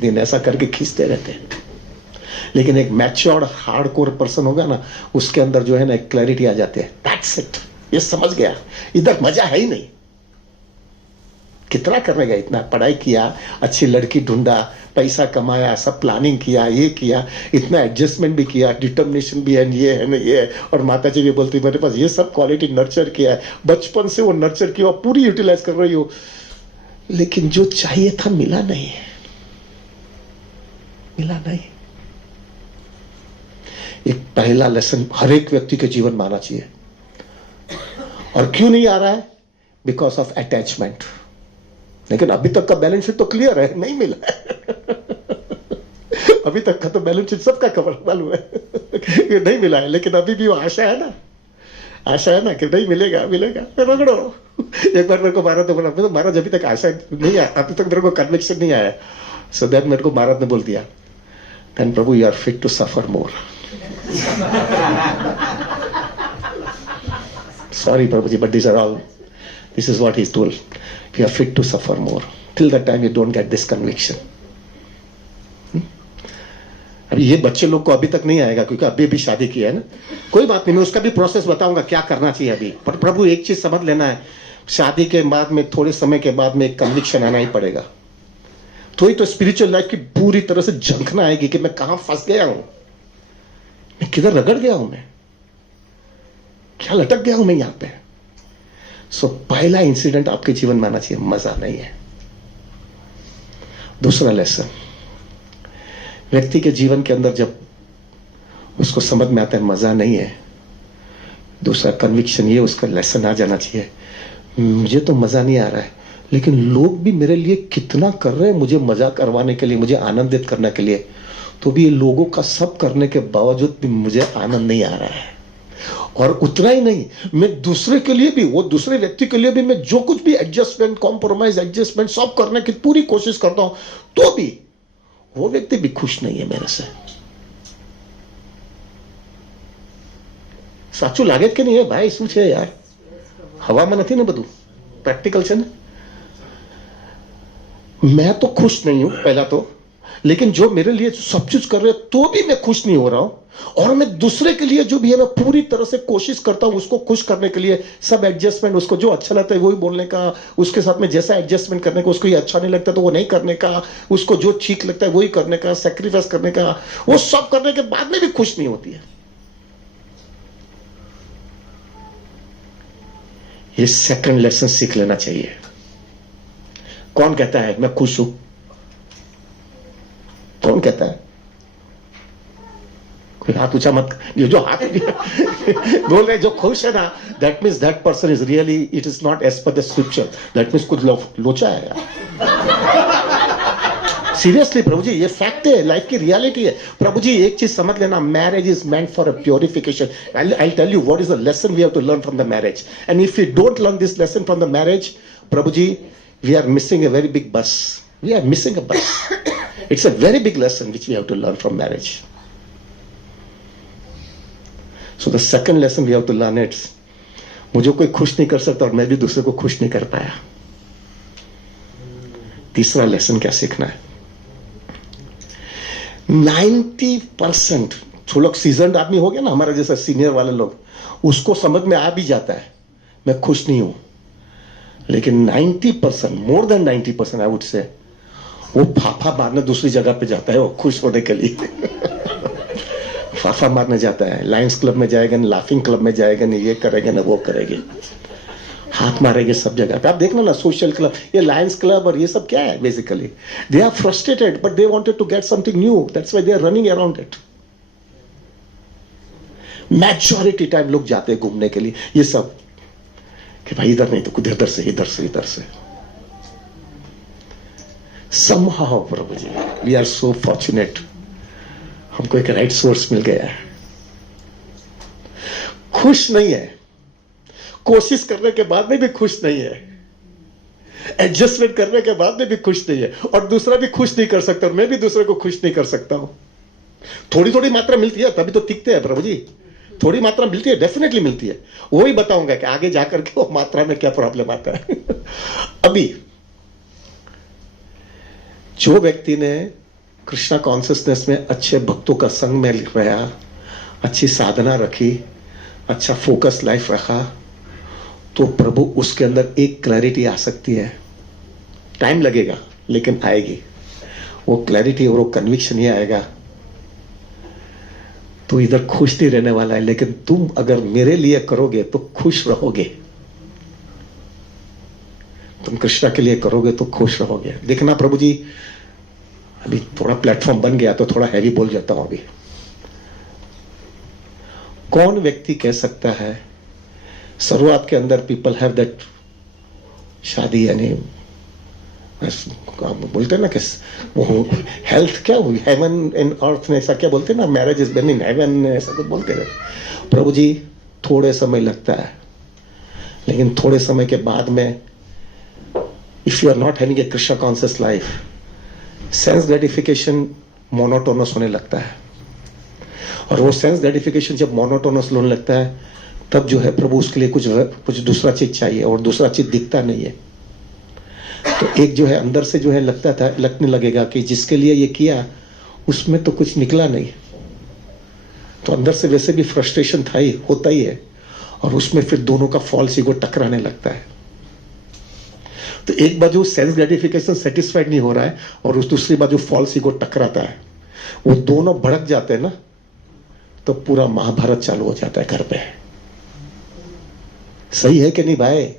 दिन ऐसा करके खींचते रहते हैं। लेकिन एक मैच्योर्ड हार्डकोर पर्सन होगा ना, उसके अंदर जो है ना एक क्लैरिटी आ जाती है, दैट्स इट, ये समझ गया, इधर मजा है ही नहीं। कितना करेगा, इतना पढ़ाई किया, अच्छी लड़की ढूंढा, पैसा कमाया, सब प्लानिंग किया, ये किया, इतना एडजस्टमेंट भी किया, डिटर्मिनेशन भी है, ये है ना ये है। और माता जी भी बोलती मेरे पास ये सब क्वालिटी नर्चर किया है, बचपन से वो नर्चर किया, पूरी यूटिलाइज कर रही हो, लेकिन जो चाहिए था मिला नहीं, मिला नहीं। एक पहला लेसन हर एक व्यक्ति के जीवन में आना चाहिए। और क्यों नहीं आ रहा है? Because of attachment. लेकिन अभी तक का बैलेंस शीट तो क्लियर है, नहीं मिला है। अभी तक का तो बैलेंस शीट सबका कवर मालूम है, ये नहीं मिला है। लेकिन अभी भी वो आशा है ना, आशा है ना कि नहीं मिलेगा, मिलेगा, रगड़ो। एक बार मेरे को महाराज ने बोला, तो महाराज अभी तक आशा नहीं आया, अभी तक मेरे को कन्विक्शन नहीं आया। सो दैट मेरे को महाराज ने बोल दिया, then Prabhu you are fit to suffer more. Sorry, Prabhuji, but these are all, this is what he's told. We are fit to suffer more. Till that time you don't get this conviction. अभी ये बच्चे लोग को अभी तक नहीं आएगा, क्योंकि अभी भी शादी की है ना। कोई बात नहीं, मैं उसका भी प्रोसेस बताऊंगा क्या करना चाहिए अभी। पर प्रभु एक चीज समझ लेना है, शादी के बाद में थोड़े समय के बाद में एक कन्विक्शन आना ही पड़ेगा। तो ही तो स्पिरिचुअल लाइफ की पूरी तरह से झंकना आएगी कि मैं कहां फंस गया हूं, मैं किधर रगड़ गया हूं, मैं क्या लटक गया हूं मैं यहां पे। सो पहला इंसिडेंट आपके जीवन में आना चाहिए, मजा नहीं है। दूसरा लेसन, व्यक्ति के जीवन के अंदर जब उसको समझ में आता है मजा नहीं है, दूसरा कन्विक्शन ये उसका लेसन आ जाना चाहिए, मुझे तो मजा नहीं आ रहा है, लेकिन लोग भी मेरे लिए कितना कर रहे हैं मुझे मजा करवाने के लिए, मुझे आनंदित करने के लिए, तो भी ये लोगों का सब करने के बावजूद भी मुझे आनंद नहीं आ रहा है। और उतना ही नहीं, मैं दूसरे के लिए भी, वो दूसरे व्यक्ति के लिए भी मैं जो कुछ भी एडजस्टमेंट, कॉम्प्रोमाइज, एडजस्टमेंट सब करने की पूरी कोशिश करता हूं, तो भी वो व्यक्ति भी खुश नहीं है मेरे से। साचू लागे के नहीं है भाई, શું છે यार, हवाમાં નથી ને બધું, प्रैक्टिकल છે ને। मैं तो खुश नहीं हूं पहला तो, लेकिन जो मेरे लिए सब चीज कर रहे तो भी मैं खुश नहीं हो रहा हूं। और मैं दूसरे के लिए जो भी है मैं पूरी तरह से कोशिश करता हूं उसको खुश करने के लिए, सब एडजस्टमेंट, उसको जो अच्छा लगता है वही बोलने का, उसके साथ में जैसा एडजस्टमेंट करने का, उसको ये अच्छा नहीं लगता तो वो नहीं करने का, उसको जो ठीक लगता है वही करने का, सेक्रीफाइस करने का, वो सब करने के बाद में भी खुश नहीं होती है। ये सेकंड लेसन सीख लेना चाहिए। कौन कहता है मैं खुश हूं? कौन कहता है? कोई हाथ ऊंचा मत, ये जो हाथ बोल रहे जो खुश है ना, that means that person is really, it is not as per the scripture, that means कुछ लोचा है यार। सीरियसली प्रभु जी, ये फैक्ट है, लाइफ की रियलिटी है। प्रभु जी एक चीज समझ लेना, marriage is meant for a purification. I tell you what is the lesson we have to learn from the marriage, and if you don't learn this lesson from the marriage, Prabhu ji, we are missing a very big bus, we are missing a bus. It's a very big lesson which we have to learn from marriage. So the second lesson we have to learn it's, मुझे कोई खुश नहीं कर सकता और मैं भी दूसरे को खुश नहीं कर पाया। तीसरा लेसन क्या सीखना है? 90% जो लोग सीजन्ड आदमी हो गया ना, हमारा जैसा सीनियर वाले लोग, उसको समझ में आ भी जाता है मैं खुश नहीं हूं, लेकिन 90%, more than 90% I would say, वो फाफा मारने दूसरी जगह पे जाता है वो खुश होने के लिए। फाफा मारने जाता है, लायंस क्लब में जाएगा ना, लाफिंग क्लब में जाएगा ना, ये करेगा ना वो करेंगे, हाथ मारेंगे सब जगह पे। आप देखना ना सोशल क्लब, ये लायंस क्लब और ये सब क्या है, basically they are frustrated but they wanted to get something new, that's why they are running around it. Majority time लोग जाते हैं घूमने के लिए ये सब, कि भाई इधर नहीं तो कुछ इधर से इधर से इधर से। somehow Prabhu ji, we are so fortunate, हमको एक राइट सोर्स मिल गया है। खुश नहीं है, कोशिश करने के बाद में भी खुश नहीं है, एडजस्टमेंट करने के बाद में भी खुश नहीं है, और दूसरा भी खुश नहीं कर सकता, और मैं भी दूसरे को खुश नहीं कर सकता हूं। थोड़ी थोड़ी मात्रा मिलती है तभी तो टिकते हैं प्रभु जी, थोड़ी मात्रा मिलती है, डेफिनेटली मिलती है। वो ही बताऊंगा कि आगे जाकर के वो मात्रा में क्या प्रॉब्लम आता है। अभी जो व्यक्ति ने कृष्णा कॉन्शियसनेस में अच्छे भक्तों का संग में रहा, अच्छी साधना रखी, अच्छा फोकस लाइफ रखा, तो प्रभु उसके अंदर एक क्लैरिटी आ सकती है। टाइम लगेगा लेकिन आएगी वो क्लैरिटी, और वो कन्विक्शन ही आएगा। तू इधर खुश नहीं रहने वाला है, लेकिन तुम अगर मेरे लिए करोगे तो खुश रहोगे, तुम कृष्णा के लिए करोगे तो खुश रहोगे। देखना प्रभु जी, अभी थोड़ा प्लेटफॉर्म बन गया तो थोड़ा हैवी बोल जाता हूं। अभी कौन व्यक्ति कह सकता है शुरुआत के अंदर पीपल हैव दैट, शादी यानी बोलते हैं ना कि वो हेल्थ क्या हुई, हेवन इन अर्थ में, ऐसा क्या बोलते हैं ना, marriage is Ben in heaven, ऐसा कुछ बोलते रहे। प्रभु जी थोड़े समय लगता है, लेकिन थोड़े समय के बाद में if you are not having a Krishna conscious life, sense gratification monotonous होने लगता है, और वो सेंस ग्रेटिफिकेशन जब मोनोटोनस होने लगता है, तब जो है प्रभु उसके लिए कुछ दूसरा चीज चाहिए, और दूसरा चीज दिखता नहीं है। तो एक जो है अंदर से जो है लगने लगेगा कि जिसके लिए ये किया उसमें तो कुछ निकला नहीं, तो अंदर से वैसे भी फ्रस्ट्रेशन था ही, होता ही है, और उसमें फिर दोनों का फॉल्स ईगो टकराने लगता है। तो एक बाजू सेल्फ ग्रेटिफिकेशन सेटिस्फाइड नहीं हो रहा है, और उस दूसरी बाजू फॉल्स ईगो टकराता है, वो दोनों भड़क जाते हैं ना, तो पूरा महाभारत चालू हो जाता है घर पे। सही है कि नहीं भाई?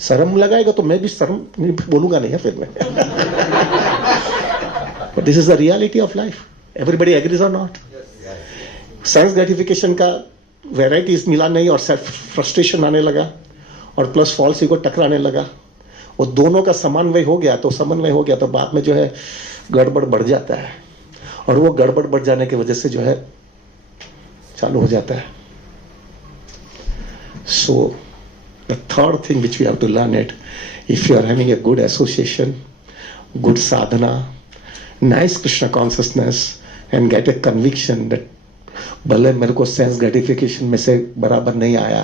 शर्म लगाएगा तो मैं भी शर्म बोलूंगा नहीं है फिर मैं। But this is the reality of life, everybody agrees और नॉट। सेंस ग्रेटिफिकेशन का वेराइटीज मिला नहीं, और सेल्फ फ्रस्ट्रेशन आने लगा, और प्लस फॉल्स ईगो टकराने लगा, वो दोनों का समन्वय हो गया, तो बाद में जो है गड़बड़ बढ़ जाता है, और वो गड़बड़ बढ़ जाने की वजह से जो है चालू हो जाता है। So the third thing which we have to learn it, if you are having a good association, good sadhana, nice Krishna consciousness, and get a conviction that भले मेरे को सेंस ग्रेटिफिकेशन में से बराबर नहीं आया,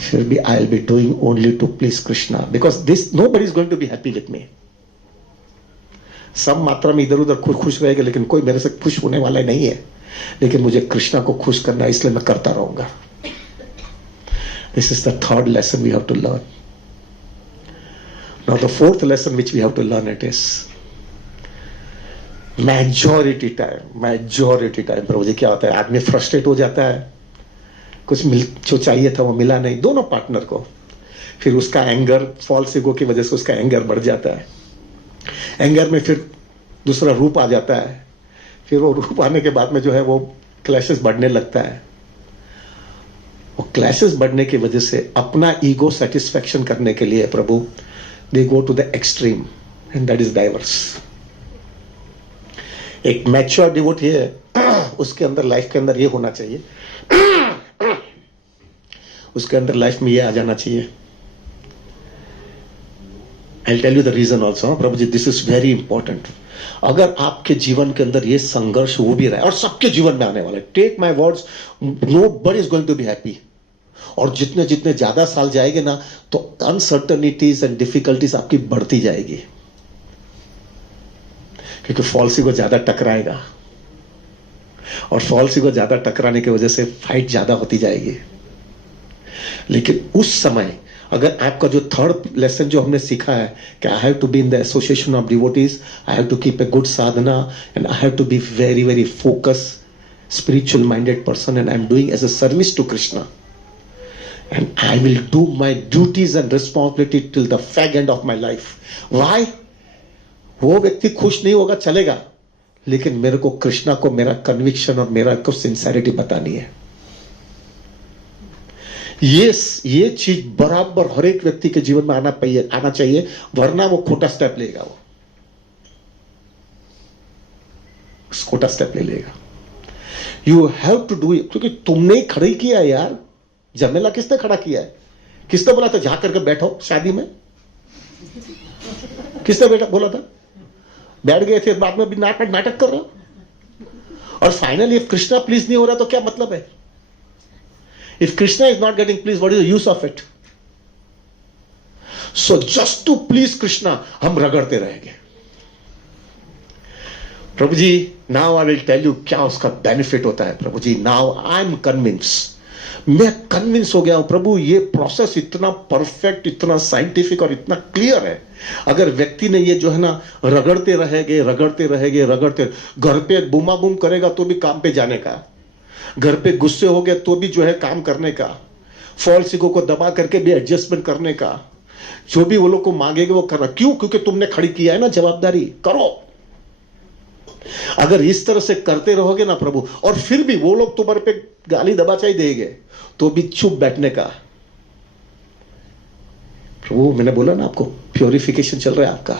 फिर भी I will be doing only to please Krishna, because this nobody is going to be happy with me. सब मात्रा में इधर उधर खुश रहेगा, लेकिन कोई मेरे से खुश होने वाला नहीं है, लेकिन मुझे कृष्णा को खुश करना है, इसलिए मैं करता रहूंगा। This is the third lesson we have to learn. Now the fourth lesson which we have to learn it is majority time प्रभु जी क्या होता है, आदमी फ्रस्ट्रेट हो जाता है, कुछ जो चाहिए था वो मिला नहीं दोनों पार्टनर को, फिर उसका एंगर, फॉल्स ईगो की वजह से उसका एंगर बढ़ जाता है, एंगर में फिर दूसरा रूप आ जाता है, फिर वो रूप आने के बाद में जो है वो क्लैशेस बढ़ने लगता है। वो क्लैशेस बढ़ने की वजह से अपना ईगो सेटिस्फेक्शन करने के लिए प्रभु they go to the extreme end that is divorce. एक मैच्योर डिवोटी है, उसके अंदर लाइफ के अंदर ये होना चाहिए, उसके अंदर लाइफ में ये आ जाना चाहिए। I'll tell you the reason also, Prabhu ji, this is very important. अगर आपके जीवन के अंदर ये संघर्ष हो भी रहा है, और सबके जीवन में आने वाला है, take my words, nobody is going to be happy. और जितने जितने ज्यादा साल जाएंगे ना, तो अनसर्टनिटीज एंड डिफिकल्टीज आपकी बढ़ती जाएगी, क्योंकि फॉल्सी को ज्यादा टकराएगा, और फॉल्सी को ज्यादा टकराने की वजह से फाइट ज्यादा होती जाएगी। लेकिन उस समय अगर आपका जो थर्ड लेसन जो हमने सीखा है कि I have to be in the association of devotees, I have to keep a good sadhana, and I have to be very very focus spiritual minded person, and I am doing as a service to Krishna, and I will do my duties and responsibility till the fag end of my life. Why? वो व्यक्ति खुश नहीं होगा, चलेगा, लेकिन मेरे को कृष्णा को मेरा कन्विक्शन और मेरा को सिंसेरिटी बतानी है। ये चीज बराबर हर एक व्यक्ति के जीवन में आना चाहिए, वरना वो खोटा स्टेप लेगा, वो खोटा स्टेप ले लेगा। You have to do it, क्योंकि तुमने खड़े किया है यार। झमेला किसने खड़ा किया है? किसने बोला था जा करके बैठो शादी में? किसने बेटा बोला था? बैठ गए थे, बाद में भी नाटक कर रहे हो। और फाइनली इफ कृष्णा प्लीज नहीं हो रहा तो क्या मतलब है? If Krishna is not getting pleased, what is the use of it? So just to please Krishna, हम रगड़ते रहेंगे। प्रभु जी, now I will tell you क्या उसका बेनिफिट होता है। प्रभु जी, now I am convinced, मैं कन्विंस हो गया हूं प्रभु, ये प्रोसेस इतना परफेक्ट, इतना साइंटिफिक और इतना क्लियर है। अगर व्यक्ति ने ये जो है ना रगड़ते रहेंगे, घर पे बूमा बूम करेगा तो भी काम पे जाने का, घर पे गुस्से हो गए तो भी जो है काम करने का, फॉल्सिको को दबा करके भी एडजस्टमेंट करने का, जो भी वो लोग को मांगेंगे वो करना। क्यों? क्योंकि तुमने खड़ी किया है ना जवाबदारी, करो। अगर इस तरह से करते रहोगे ना प्रभु, और फिर भी वो लोग तुम्हारे पे गाली दबाचाई देंगे, तो भी चुप बैठने का। प्रभु, मैंने बोला ना आपको, प्योरिफिकेशन चल रहा है आपका।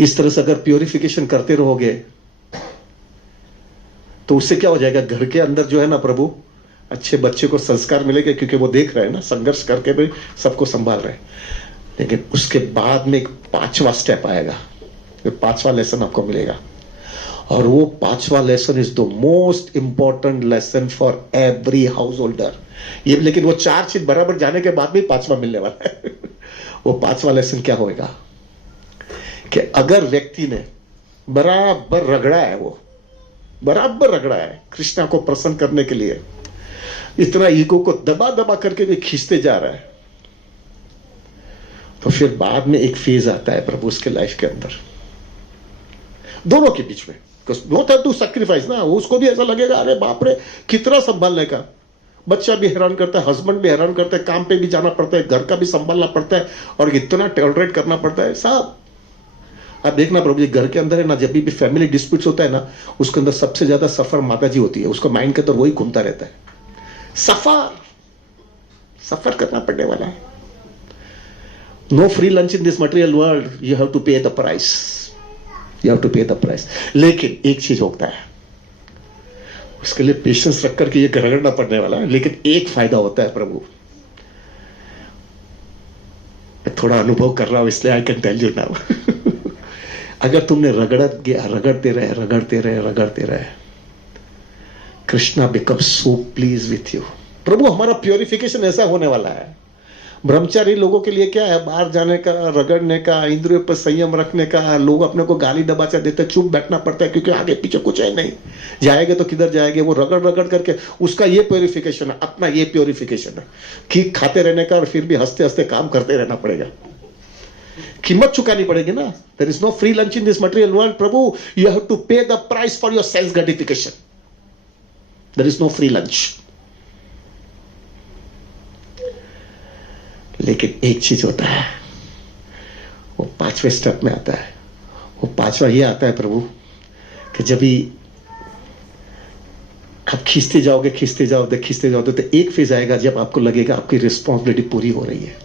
इस तरह से अगर प्योरिफिकेशन करते रहोगे तो उससे क्या हो जाएगा, घर के अंदर जो है ना प्रभु, अच्छे बच्चे को संस्कार मिलेंगे, क्योंकि वो देख रहे हैं ना संघर्ष करके भी सबको संभाल रहे हैं। लेकिन उसके बाद में एक 5वां स्टेप आएगा, 5वां लेसन आपको मिलेगा, और वो 5वां lesson is the most important lesson for every householder. ये लेकिन वो 4 चीज बराबर जाने के बाद भी 5वां मिलने वाला है। वो 5वां लेसन क्या होगा कि अगर व्यक्ति ने बराबर रगड़ा है, वो बराबर रगड़ा है कृष्णा को प्रसन्न करने के लिए, इतना ईगो को दबा दबा करके भी खींचते जा रहा है, तो फिर बाद में एक फेज आता है प्रभु उसके लाइफ के अंदर, दोनों के बीच में, नॉट हैव टू सैक्रिफाइस ना। उसको भी ऐसा लगेगा अरे बाप रे कितना संभालने का, बच्चा भी हैरान करता है, हस्बैंड भी हैरान करता है, काम पे भी जाना पड़ता है, घर का भी संभालना पड़ता है, और इतना टॉलरेट करना पड़ता है साहब। आप देखना प्रभु जी, घर के अंदर है ना, जब भी फैमिली डिस्प्यूट्स होता है ना, उसके अंदर सबसे ज्यादा सफर माता जी होती है। उसका माइंड के अंदर वही घूमता रहता है, सफर करना पड़ने वाला है। No free lunch in this material world, you have to pay the price, you have to pay the price. लेकिन एक चीज होता है, उसके लिए पेशेंस रख करके ये रगड़ना पड़ने वाला है। लेकिन एक फायदा होता है प्रभु, मैं थोड़ा अनुभव कर रहा हूं इसलिए I can tell you now. अगर तुमने रगड़ते रहे, Krishna become so please with you. प्रभु, हमारा प्योरिफिकेशन ऐसा होने वाला है। ब्रह्मचारी लोगों के लिए क्या है, बाहर जाने का, रगड़ने का, इंद्रियों पर संयम रखने का, लोग अपने को गाली दबाचा देते, चुप बैठना पड़ता है, क्योंकि आगे पीछे कुछ है नहीं, जाएंगे तो किधर जाएंगे, वो रगड़ करके, उसका ये प्योरिफिकेशन है, अपना ये प्योरिफिकेशन है कि खाते रहने का, और फिर भी हंसते हंसते काम करते रहना पड़ेगा, कीमत चुकानी पड़ेगी ना। There is no free lunch in this material world प्रभु, you have to pay the price for your self gratification. There is no free lunch. लेकिन एक चीज होता है, वो 5वें स्टेप में आता है, वो 5वां ये आता है प्रभु कि जब भी आप खींचते जाओगे तो एक फेज आएगा जब आपको लगेगा आपकी रिस्पॉन्सिबिलिटी पूरी हो रही है।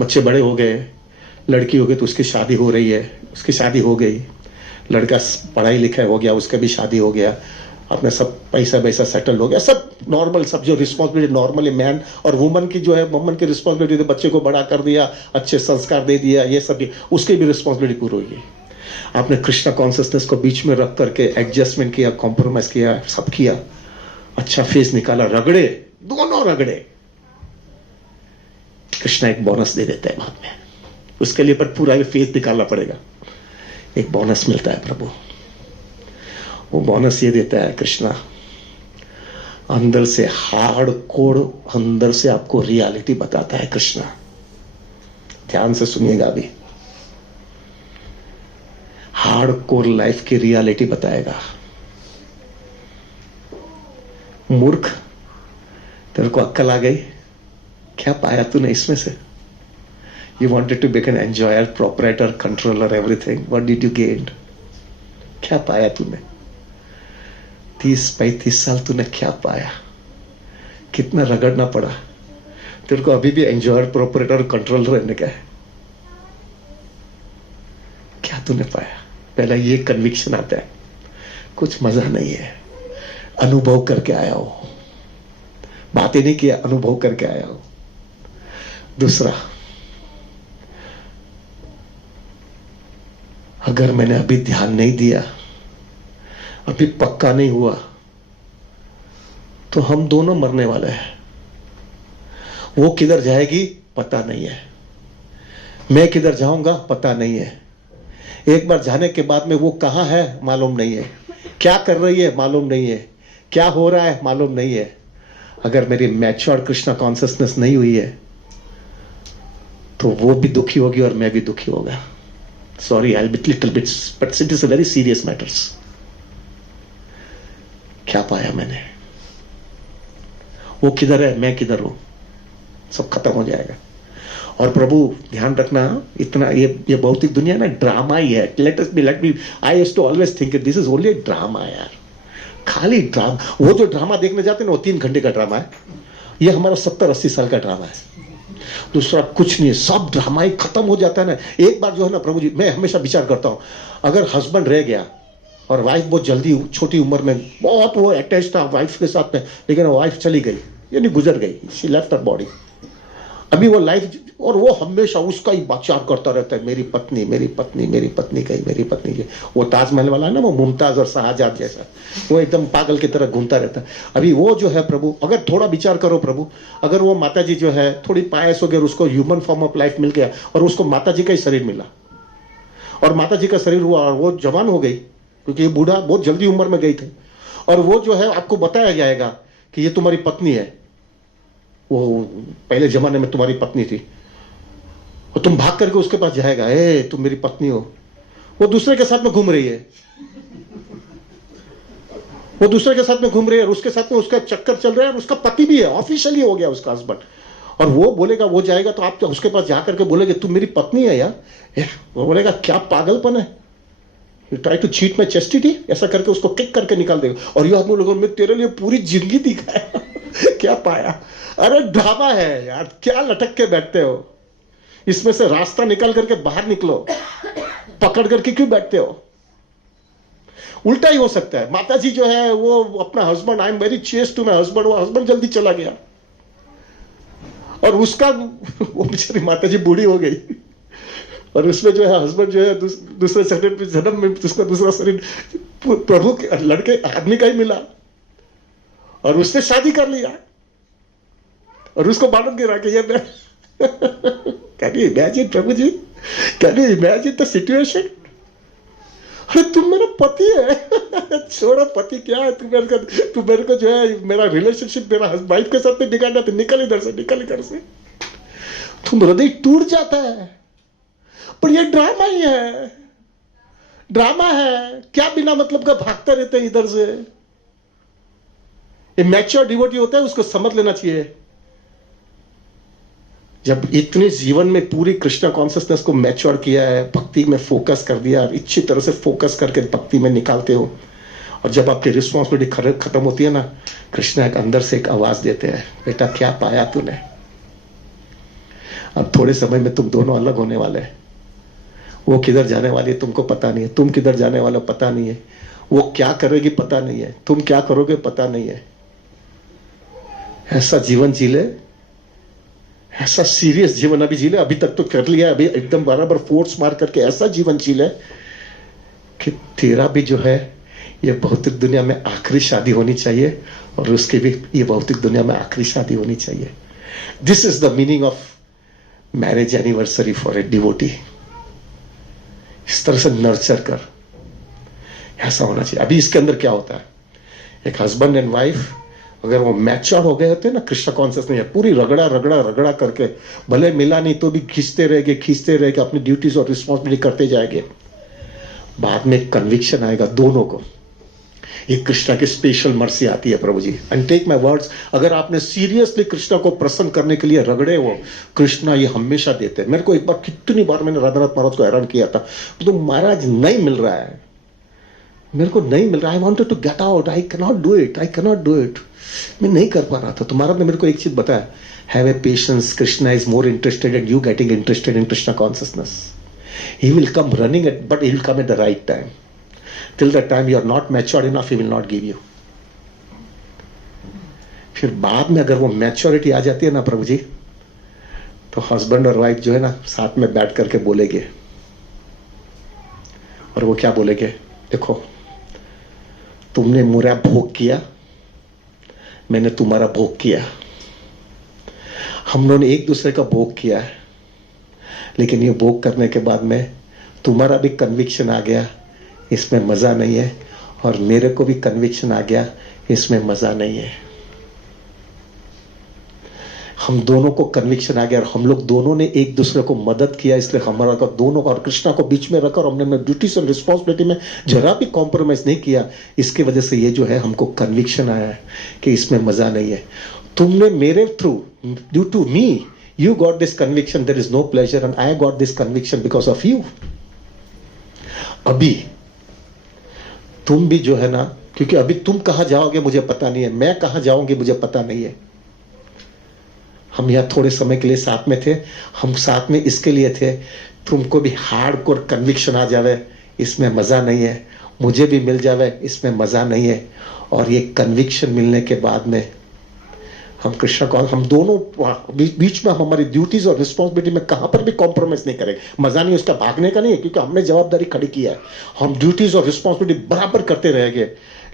बच्चे बड़े हो गए, लड़की हो गई तो उसकी शादी हो रही है, उसकी शादी हो गई, लड़का पढ़ाई लिखाई हो गया, उसका भी शादी हो गया, अपने सब पैसा वैसा सेटल हो गया, सब नॉर्मल, सब जो रिस्पॉन्सिबिलिटी नॉर्मली मैन और वुमन की जो है, वुमन की रिस्पॉन्सिबिलिटी, बच्चे को बड़ा कर दिया, अच्छे संस्कार दे दिया, ये सब उसकी भी रिस्पॉन्सिबिलिटी पूरी हुई है। आपने कृष्णा कॉन्सियसनेस को बीच में रख करके एडजस्टमेंट किया, कॉम्प्रोमाइज किया, सब किया, अच्छा फेस निकाला, रगड़े, दोनों रगड़े, कृष्णा एक बोनस दे देता है बाद में, उसके लिए पर पूरा फेस निकालना पड़ेगा, एक बोनस मिलता है प्रभु। वो बोनस ये देता है कृष्णा, अंदर से हार्डकोर, अंदर से आपको रियलिटी बताता है कृष्णा। ध्यान से सुनिएगा, अभी हार्डकोर लाइफ की रियलिटी बताएगा। मूर्ख, तेरे को अक्ल आ गई, क्या पाया तूने इसमें से? You wanted to become an enjoyer, proprietor, controller, everything. What did you gain? क्या पाया तूने? 30-35 साल तूने क्या पाया? कितना रगड़ना पड़ा? तेरे को अभी भी एंजॉयर, प्रोपरेटर, कंट्रोलर रहने का है। क्या तूने पाया? पहला ये कन्विक्शन आता है, कुछ मजा नहीं है, अनुभव करके आया हो, बातें नहीं किया, अनुभव करके आया हो। दूसरा, अगर मैंने अभी ध्यान नहीं दिया, अभी पक्का नहीं हुआ, तो हम दोनों मरने वाले हैं। वो किधर जाएगी पता नहीं है, मैं किधर जाऊंगा पता नहीं है। एक बार जाने के बाद में वो कहां है मालूम नहीं है, क्या कर रही है मालूम नहीं है, क्या हो रहा है मालूम नहीं है। अगर मेरी मैच्योर कृष्णा कॉन्शियसनेस नहीं हुई है तो वो भी दुखी होगी और मैं भी दुखी होगा। Sorry, I'll be little bit, but it is a very serious matters. क्या पाया मैंने, वो किधर है, मैं किधर हूं, सब खत्म हो जाएगा। और प्रभु ध्यान रखना, इतना ये भौतिक दुनिया ना ड्रामा ही है। Let me I used to always think this is only drama यार, खाली ड्रामा। वो जो ड्रामा देखने जाते हैं ना, वो 3 घंटे का ड्रामा है, ये हमारा 70-80 साल का ड्रामा है। दूसरा कुछ नहीं है, सब ड्रामा ही खत्म हो जाता है ना। एक बार जो है ना प्रभु जी, मैं हमेशा विचार करता हूं, अगर हस्बैंड रह गया और वाइफ बहुत जल्दी छोटी उम्र में बहुत वो अटैच था वाइफ के साथ में, लेकिन वाइफ चली गई, यानी गुजर गई, शी लेफ्ट हर बॉडी। अभी वो लाइफ, और वो हमेशा उसका ही विचार करता रहता है, मेरी पत्नी मेरी पत्नी मेरी पत्नी गई, मेरी पत्नी गई। वो ताजमहल वाला है ना, वो मुमताज और शाहजहां जैसा, वो एकदम पागल की तरह घूमता रहता है। अभी वो जो है प्रभु, अगर थोड़ा विचार करो प्रभु, अगर वो माता जी जो है थोड़ी पायस हो गई, उसको ह्यूमन फॉर्म ऑफ लाइफ मिल गया और उसको माता जी का ही शरीर मिला, और माता जी का शरीर हुआ और वो जवान हो गई, क्योंकि ये बूढ़ा बहुत जल्दी उम्र में गई थी, और वो जो है आपको बताया जाएगा कि ये तुम्हारी पत्नी है, वो पहले जमाने में तुम्हारी पत्नी थी, और तुम भाग करके उसके पास जाएगा, ए तुम मेरी पत्नी हो। वो दूसरे के साथ में घूम रही है, वो दूसरे के साथ में घूम रही है, और उसके साथ में उसका चक्कर चल रहा है, और उसका पति भी है, ऑफिशियली हो गया उसका हस्बैंड। और वो बोलेगा, वो जाएगा तो आप उसके पास जाकर के बोलेगे तुम मेरी पत्नी है यार, वो बोलेगा क्या पागलपन है, you try to cheat my chastity, ऐसा करके उसको किक करके निकाल देगा। और यू हम लोगों ने तेरे लिए पूरी जिंदगी दिखाया क्या पाया? अरे ड्रामा है यार, क्या लटक के बैठते हो, इसमें से रास्ता निकल करके बाहर निकलो, पकड़ करके क्यों बैठते हो? उल्टा ही हो सकता है। माता जी जो है वो अपना husband, I am very chaste to my husband, वो हस्बैंड जल्दी चला गया, और उसका वो बेचारी माता जी बूढ़ी हो गई, और उसमें जो है हस्बैंड जो है दूसरे शरीर जन्म में उसका दूसरा शरीर प्रभु के लड़के आदमी का ही मिला, और उसने शादी कर लिया, और उसको मालूम गिरा कि ये मैं can you imagine Prabhu ji, can you imagine the situation? अरे तुम मेरा पति है छोड़ो पति क्या है, तू मेरे को जो है मेरा रिलेशनशिप मेरा वाइफ के साथ में बिगाड़ना, तो निकल इधर से, निकल इधर से। तुम हृदय टूट जाता है, पर ये ड्रामा ही है, ड्रामा है। क्या बिना मतलब का भागते रहते हैं इधर से। ये मैच्योर डिवोटी होता है, उसको समझ लेना चाहिए जब इतने जीवन में पूरी कृष्णा कॉन्शियसनेस को मैच्योर किया है, भक्ति में फोकस कर दिया, अच्छी तरह से फोकस करके भक्ति में निकालते हो, और जब आपकी रिस्पॉन्सिबिलिटी खत्म होती है ना, कृष्णा एक अंदर से एक आवाज देते हैं, बेटा क्या पाया तूने। अब थोड़े समय में तुम दोनों अलग होने वाले हैं। वो किधर जाने वाली है तुमको पता नहीं है, तुम किधर जाने वाला पता नहीं है, वो क्या करेगी पता नहीं है, तुम क्या करोगे पता नहीं है। ऐसा जीवन जी ले, ऐसा सीरियस जीवन अभी जी ले, अभी तक तो कर लिया, अभी एकदम बराबर फोर्स मार करके ऐसा जीवन जी ले कि तेरा भी जो है ये भौतिक दुनिया में आखिरी शादी होनी चाहिए, और उसकी भी ये भौतिक दुनिया में आखिरी शादी होनी चाहिए। This is the meaning of marriage anniversary for a devotee. इस तरह से नर्चर कर, ऐसा होना चाहिए। अभी इसके अंदर क्या होता है, एक हस्बैंड एंड वाइफ अगर वो मैच्योर हो गए होते ना, कृष्ण कॉन्शियस नहीं है, पूरी रगड़ा रगड़ा रगड़ा करके, भले मिला नहीं तो भी खींचते रहेंगे, अपनी ड्यूटीज और रिस्पॉन्सिबिलिटी करते जाएंगे, बाद में कन्विक्शन आएगा दोनों को। ये कृष्णा की स्पेशल मर्सी आती है प्रभु जी। एंड टेक माय वर्ड्स, अगर आपने सीरियसली कृष्णा को प्रसन्न करने के लिए रगड़े हो, कृष्णा ये हमेशा देते हैं। मेरे को एक बार, कितनी बार मैंने राधानाथ महाराज को हैरान किया था, तो महाराज नहीं मिल रहा है, मेरे को नहीं मिल रहा, I wanted to get out, I cannot do it, मैं नहीं कर पा रहा था। तो महाराज ने मेरे को एक चीज बताया, have a patience, Krishna is more interested in you getting interested in Krishna consciousness. He will come running at, but he will come at the right time. Till that time you are not matured enough, he will not give you. फिर बाद में अगर वो मैच्योरिटी आ जाती है ना प्रभु जी, तो हस्बैंड और वाइफ जो है ना साथ में बैठ करके बोलेंगे, और वो क्या बोलेंगे, देखो तुमने मेरा भोग किया, मैंने तुम्हारा भोग किया, हम लोगों ने एक दूसरे का भोग किया है, लेकिन ये भोग करने के बाद में तुम्हारा भी कन्विक्शन आ गया इसमें मजा नहीं है, और मेरे को भी कन्विक्शन आ गया इसमें मजा नहीं है। हम दोनों को कन्विक्शन आ गया, और हम लोग दोनों ने एक दूसरे को मदद किया, इसलिए हमारा का दोनों और कृष्णा को बीच में रखकर हमने ड्यूटीज और रिस्पॉन्सिबिलिटी में जरा भी कॉम्प्रोमाइज नहीं किया। इसकी वजह से ये जो है हमको कन्विक्शन आया है कि इसमें मजा नहीं है। तुमने मेरे through, due to me you got this conviction, there is no pleasure, and I got this conviction because of you. अभी तुम भी जो है ना, क्योंकि अभी तुम कहां जाओगे मुझे पता नहीं है, मैं कहां जाऊंगी मुझे पता नहीं है। हम यहां थोड़े समय के लिए साथ में थे, हम साथ में इसके लिए थे, तुमको भी हार्डकोर कन्विक्शन आ जावे इसमें मजा नहीं है, मुझे भी मिल जावे इसमें मजा नहीं है। और ये कन्विक्शन मिलने के बाद में हम कृष्ण को, हम दोनों बीच में हमारी ड्यूटीज और रिस्पॉन्सिबिलिटी में कहां पर भी कॉम्प्रोमाइज नहीं करेंगे। मजा नहीं उसका भागने का नहीं है, क्योंकि हमने जवाबदारी खड़ी की है, हम ड्यूटीज और रिस्पॉन्सिबिलिटी बराबर करते रहेंगे,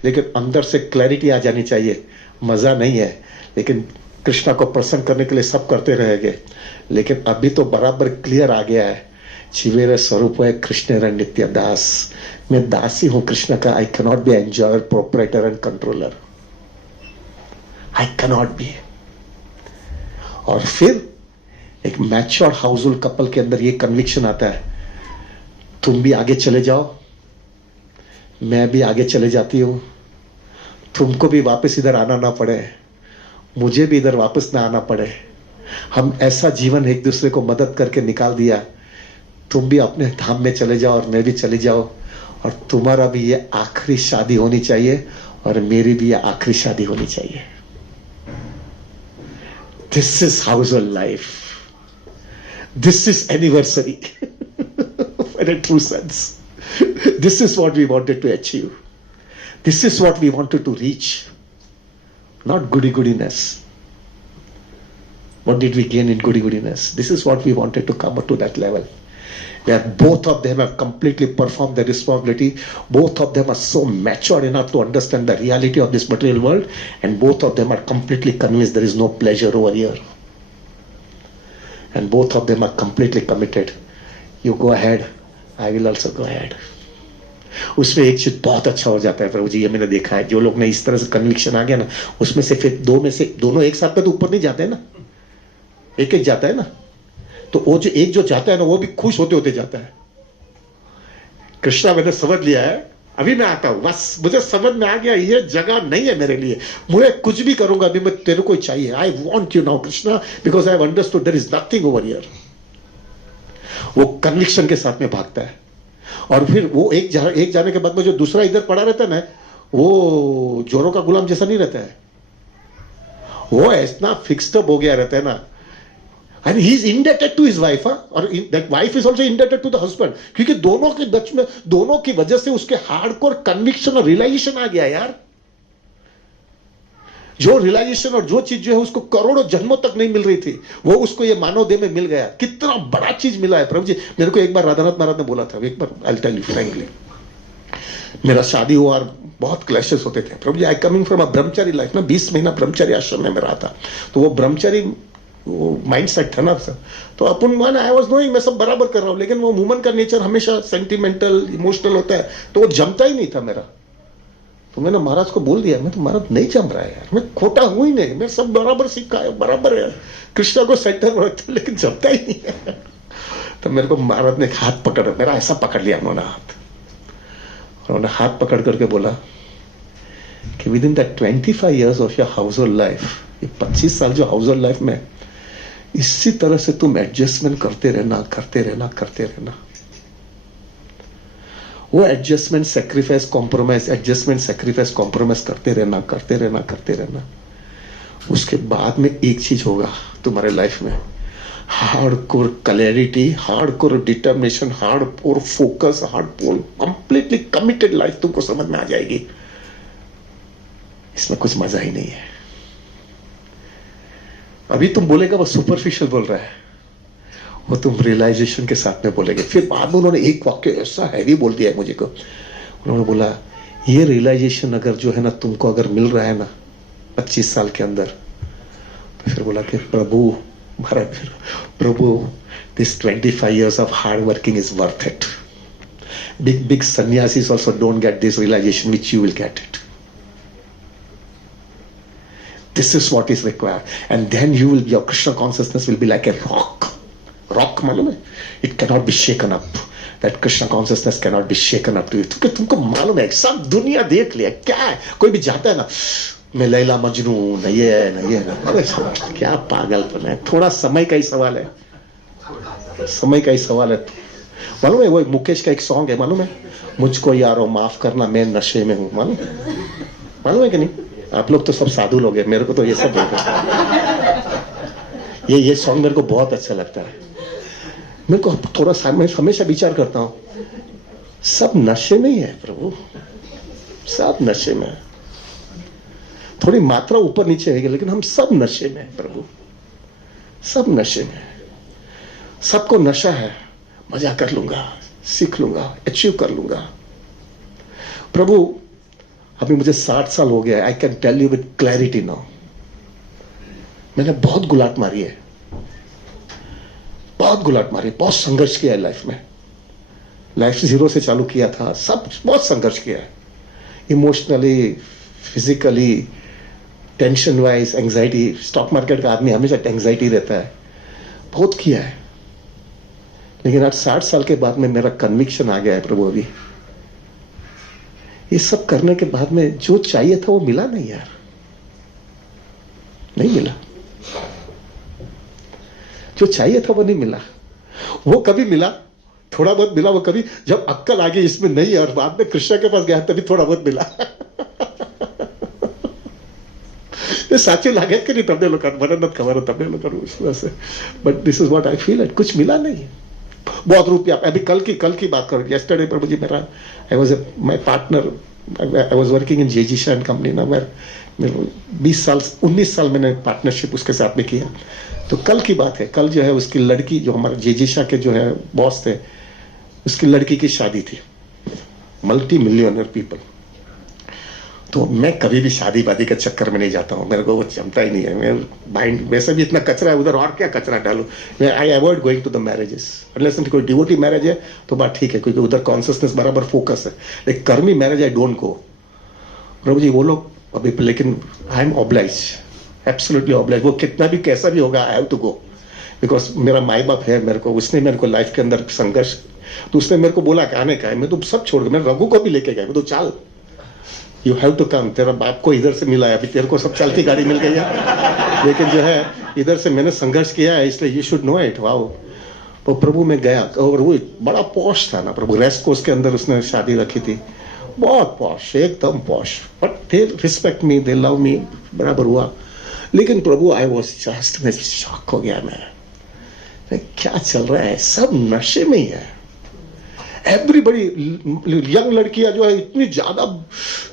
लेकिन अंदर से क्लैरिटी आ जानी चाहिए, मजा नहीं है, लेकिन कृष्णा को प्रसन्न करने के लिए सब करते रहेंगे। लेकिन अभी तो बराबर क्लियर आ गया है, शिवेर स्वरूप है कृष्ण नित्य दास, मैं दासी हूं कृष्ण का, I cannot be enjoyer, proprietor and controller, I cannot be. और फिर एक मैच्योर हाउसहोल्ड कपल के अंदर ये कन्विक्शन आता है, तुम भी आगे चले जाओ, मैं भी आगे चले जाती हूं, तुमको भी वापस इधर आना ना पड़े, मुझे भी इधर वापस ना आना पड़े, हम ऐसा जीवन एक दूसरे को मदद करके निकाल दिया, तुम भी अपने धाम में चले जाओ और मैं भी चली जाओ, और तुम्हारा भी ये आखिरी शादी होनी चाहिए और मेरी भी ये आखिरी शादी होनी चाहिए। This is household life. This is anniversary. In a true sense. This is what we wanted to achieve. This is what we wanted to reach. Not goody-goodiness. What did we gain in goody-goodiness? This is what we wanted to come up to that level, where both of them have completely performed their responsibility. Both of them are so mature enough to understand the reality of this material world, and both of them are completely convinced there is no pleasure over here. And both of them are completely committed. You go ahead, I will also go ahead. उसमें एक चीज बहुत अच्छा हो जाता है प्रभु जी, ये मैंने देखा है, जो लोग ने इस तरह से कन्विक्शन आ गया ना, उसमें से फिर दो में से दोनों एक साथ पे तो ऊपर नहीं जाते हैं ना, एक एक जाता है ना, तो वो जो जाता है ना, वो भी खुश होते होते जाता है। कृष्णा मैंने समझ लिया है, अभी मैं आता हूं, बस मुझे समझ में आ गया ये जगह नहीं है मेरे लिए, मुझे कुछ भी करूंगा अभी मैं, तेरे को चाहिए, I want you now Krishna because I have understood there is nothing over here. वो कन्विक्शन के साथ में भागता है। और फिर वो एक जाने के बाद में जो दूसरा इधर पड़ा रहता है ना, वो जोरों का गुलाम जैसा नहीं रहता है, वो इतना फिक्स्ड अप हो गया रहता है ना, and he is indebted to his wife, और that wife is also indebted to the husband, क्योंकि दोनों के बीच में, दोनों की वजह से उसके हार्डकोर कन्विक्शन और रियलाइजेशन आ गया यार। जो रियलाइजेशन और जो चीज जो है उसको करोड़ों जन्मों तक नहीं मिल रही थी, वो उसको ये मानव देह में मिल गया। कितना बड़ा चीज मिला है प्रभु जी। मेरे को एक बार राधानाथ महाराज ने बोला था, एक बार I will tell you frankly, मेरा शादी हुआ और बहुत क्लैशेस होते थे प्रभु जी। I coming from a Brahmachari life ना, 20 महीना ब्रह्मचारी आश्रम में मैं रहा था, तो वो ब्रह्मचारी माइंड सेट था ना सर, तो अपन मन आई वाज नोइंग मैं सब बराबर कर रहा हूं, लेकिन वो वुमन का नेचर हमेशा सेंटिमेंटल इमोशनल होता है, तो वो जमता ही नहीं था मेरा। तो मैंने महाराज को बोल दिया, मैं तो महाराज नहीं जम रहा है यार, मैं खोटा हूं ही नहीं, मैं सब बराबर सीखा है, बराबर है, कृष्णा को सेंटर में रखता, लेकिन जमता ही नहीं है। तो मेरे को महाराज ने हाथ पकड़, मेरा ऐसा पकड़ लिया उन्होंने हाथ, उन्होंने हाथ पकड़ करके बोला कि with in that 25 years of your house hold life, ये 25 साल जो हाउस होल्ड लाइफ में, इसी तरह से तुम एडजस्टमेंट करते रहना, करते रहना, करते रहना। वो adjustment sacrifice compromise, adjustment sacrifice compromise करते रहना, करते रहना, करते रहना। उसके बाद में एक चीज होगा तुम्हारे लाइफ में, hardcore clarity, hardcore determination, hardcore focus, hardcore completely committed life तुमको समझ में आ जाएगी। इसमें कुछ मजा ही नहीं है। अभी तुम बोलेगा वो सुपरफिशियल बोल रहा है, वो तुम रियलाइजेशन के साथ में बोलेगे। फिर बाद में उन्होंने एक वाक्य ऐसा हैवी बोल दिया है मुझे को, उन्होंने बोला ये रियलाइजेशन अगर जो है ना तुमको अगर मिल रहा है ना 25 साल के अंदर, तो फिर बोला कि प्रभु महाराज, प्रभु this 25 years of hard working is worth it. Big sannyasis also don't get this realization which you will get it. This is what is required, and then you will, your Krishna consciousness will be like a rock. Rock मालूम है? It cannot be shaken up. That Krishna consciousness cannot be shaken up to you. क्योंकि तुमको मालूम है, सब दुनिया देख लिया, क्या है? कोई भी जाता है ना, मैं लैला मजनू, नहीं है ना, अरे क्या पागलपन है। थोड़ा समय का ही सवाल है, समय का ही सवाल है। मालूम है वो मुकेश का एक सॉन्ग है, मालूम है, मुझको यारो माफ करना मैं नशे में हूं, मालूम है कि नहीं? आप लोग तो सब साधु लोग हैं, मेरे को तो ये सब ये सॉन्ग मेरे को बहुत अच्छा लगता है। मेरे को थोड़ा सा, मैं हमेशा विचार करता हूं, सब नशे में ही है प्रभु, सब नशे में है। थोड़ी मात्रा ऊपर नीचे है, लेकिन हम सब नशे में है प्रभु, सब नशे में है। सबको नशा है, मजा कर लूंगा, सीख लूंगा, अचीव कर लूंगा। प्रभु अभी मुझे 60 साल हो गया, I can tell you with clarity now, मैंने बहुत गुलाट मारी है, बहुत गुलाट मारी, बहुत संघर्ष किया है लाइफ में। लाइफ जीरो से चालू किया था, सब बहुत संघर्ष किया है, emotionally, physically, tension wise, anxiety. Stock market का आदमी हमेशा एंग्जाइटी रहता है, बहुत किया है। लेकिन आज 60 साल के बाद में मेरा कन्विक्शन आ गया है प्रभु, अभी ये सब करने के बाद में जो चाहिए था वो मिला नहीं यार, नहीं मिला। जो चाहिए था वो नहीं मिला। वो कभी मिला, थोड़ा बहुत मिला, वो कभी जब अक्कल आ गई इसमें नहीं है, और बाद में कृष्णा के पास गया तभी थोड़ा बहुत मिला। साचू लागे कि नहीं तबने लोग मरन खबर तबने लोग से, but this is what I feel it, कुछ मिला नहीं। बहुत रुपया, अभी कल की बात करो, yesterday प्रभु जी मेरा, I was my partner, I was working in जेजीशा एंड कंपनी ना, मैं 19 साल मैंने पार्टनरशिप उसके साथ में किया। तो कल की बात है, कल जो है उसकी लड़की, जो हमारे जेजीशा के जो है बॉस थे, उसकी लड़की की शादी थी, मल्टी मिलियनर पीपल। तो मैं कभी भी शादी वादी के चक्कर में नहीं जाता हूँ, मेरे को वो जमता ही नहीं है। मैं माइंड वैसे भी इतना कचरा है उधर, और क्या कचरा डालूं। मैं I avoid going to the marriages, unless कोई डिवोटी मैरिज है तो बात ठीक है, क्योंकि उधर कॉन्शियसनेस बराबर फोकस है। लेकिन कर्मी मैरिज आई डोंट गो प्रभु जी, वो लोग अभी, लेकिन I am oblige, absolutely oblige. वो कितना भी कैसा भी होगा, I have to go, because मेरा माई बाप है, मेरे को उसने मेरे को लाइफ के अंदर संघर्ष तो उसने मेरे को बोला कि आने का है, मैं तो सब छोड़ गया, मैं रघु को भी लेके गया, मैं तो चाल, यू हैव टू कम, तेरा बाप को इधर से मिला है, अभी तेरे को सब चलती गाड़ी मिल गई है, लेकिन जो है इधर से मैंने संघर्ष किया है, इसलिए you should know it. Wow. तो प्रभु में गया, और वो बड़ा पॉश था ना प्रभु, रेस्ट कोर्स के अंदर उसने शादी रखी थी, बहुत पॉश, एकदम posh, but they respect me, they love me, बराबर हुआ। लेकिन प्रभु आई वॉज जस्ट, मैं शॉक हो गया, मैं क्या चल रहा है, सब नशे में ही है। एवरीबडी, यंग लड़कियां जो है इतनी ज्यादा,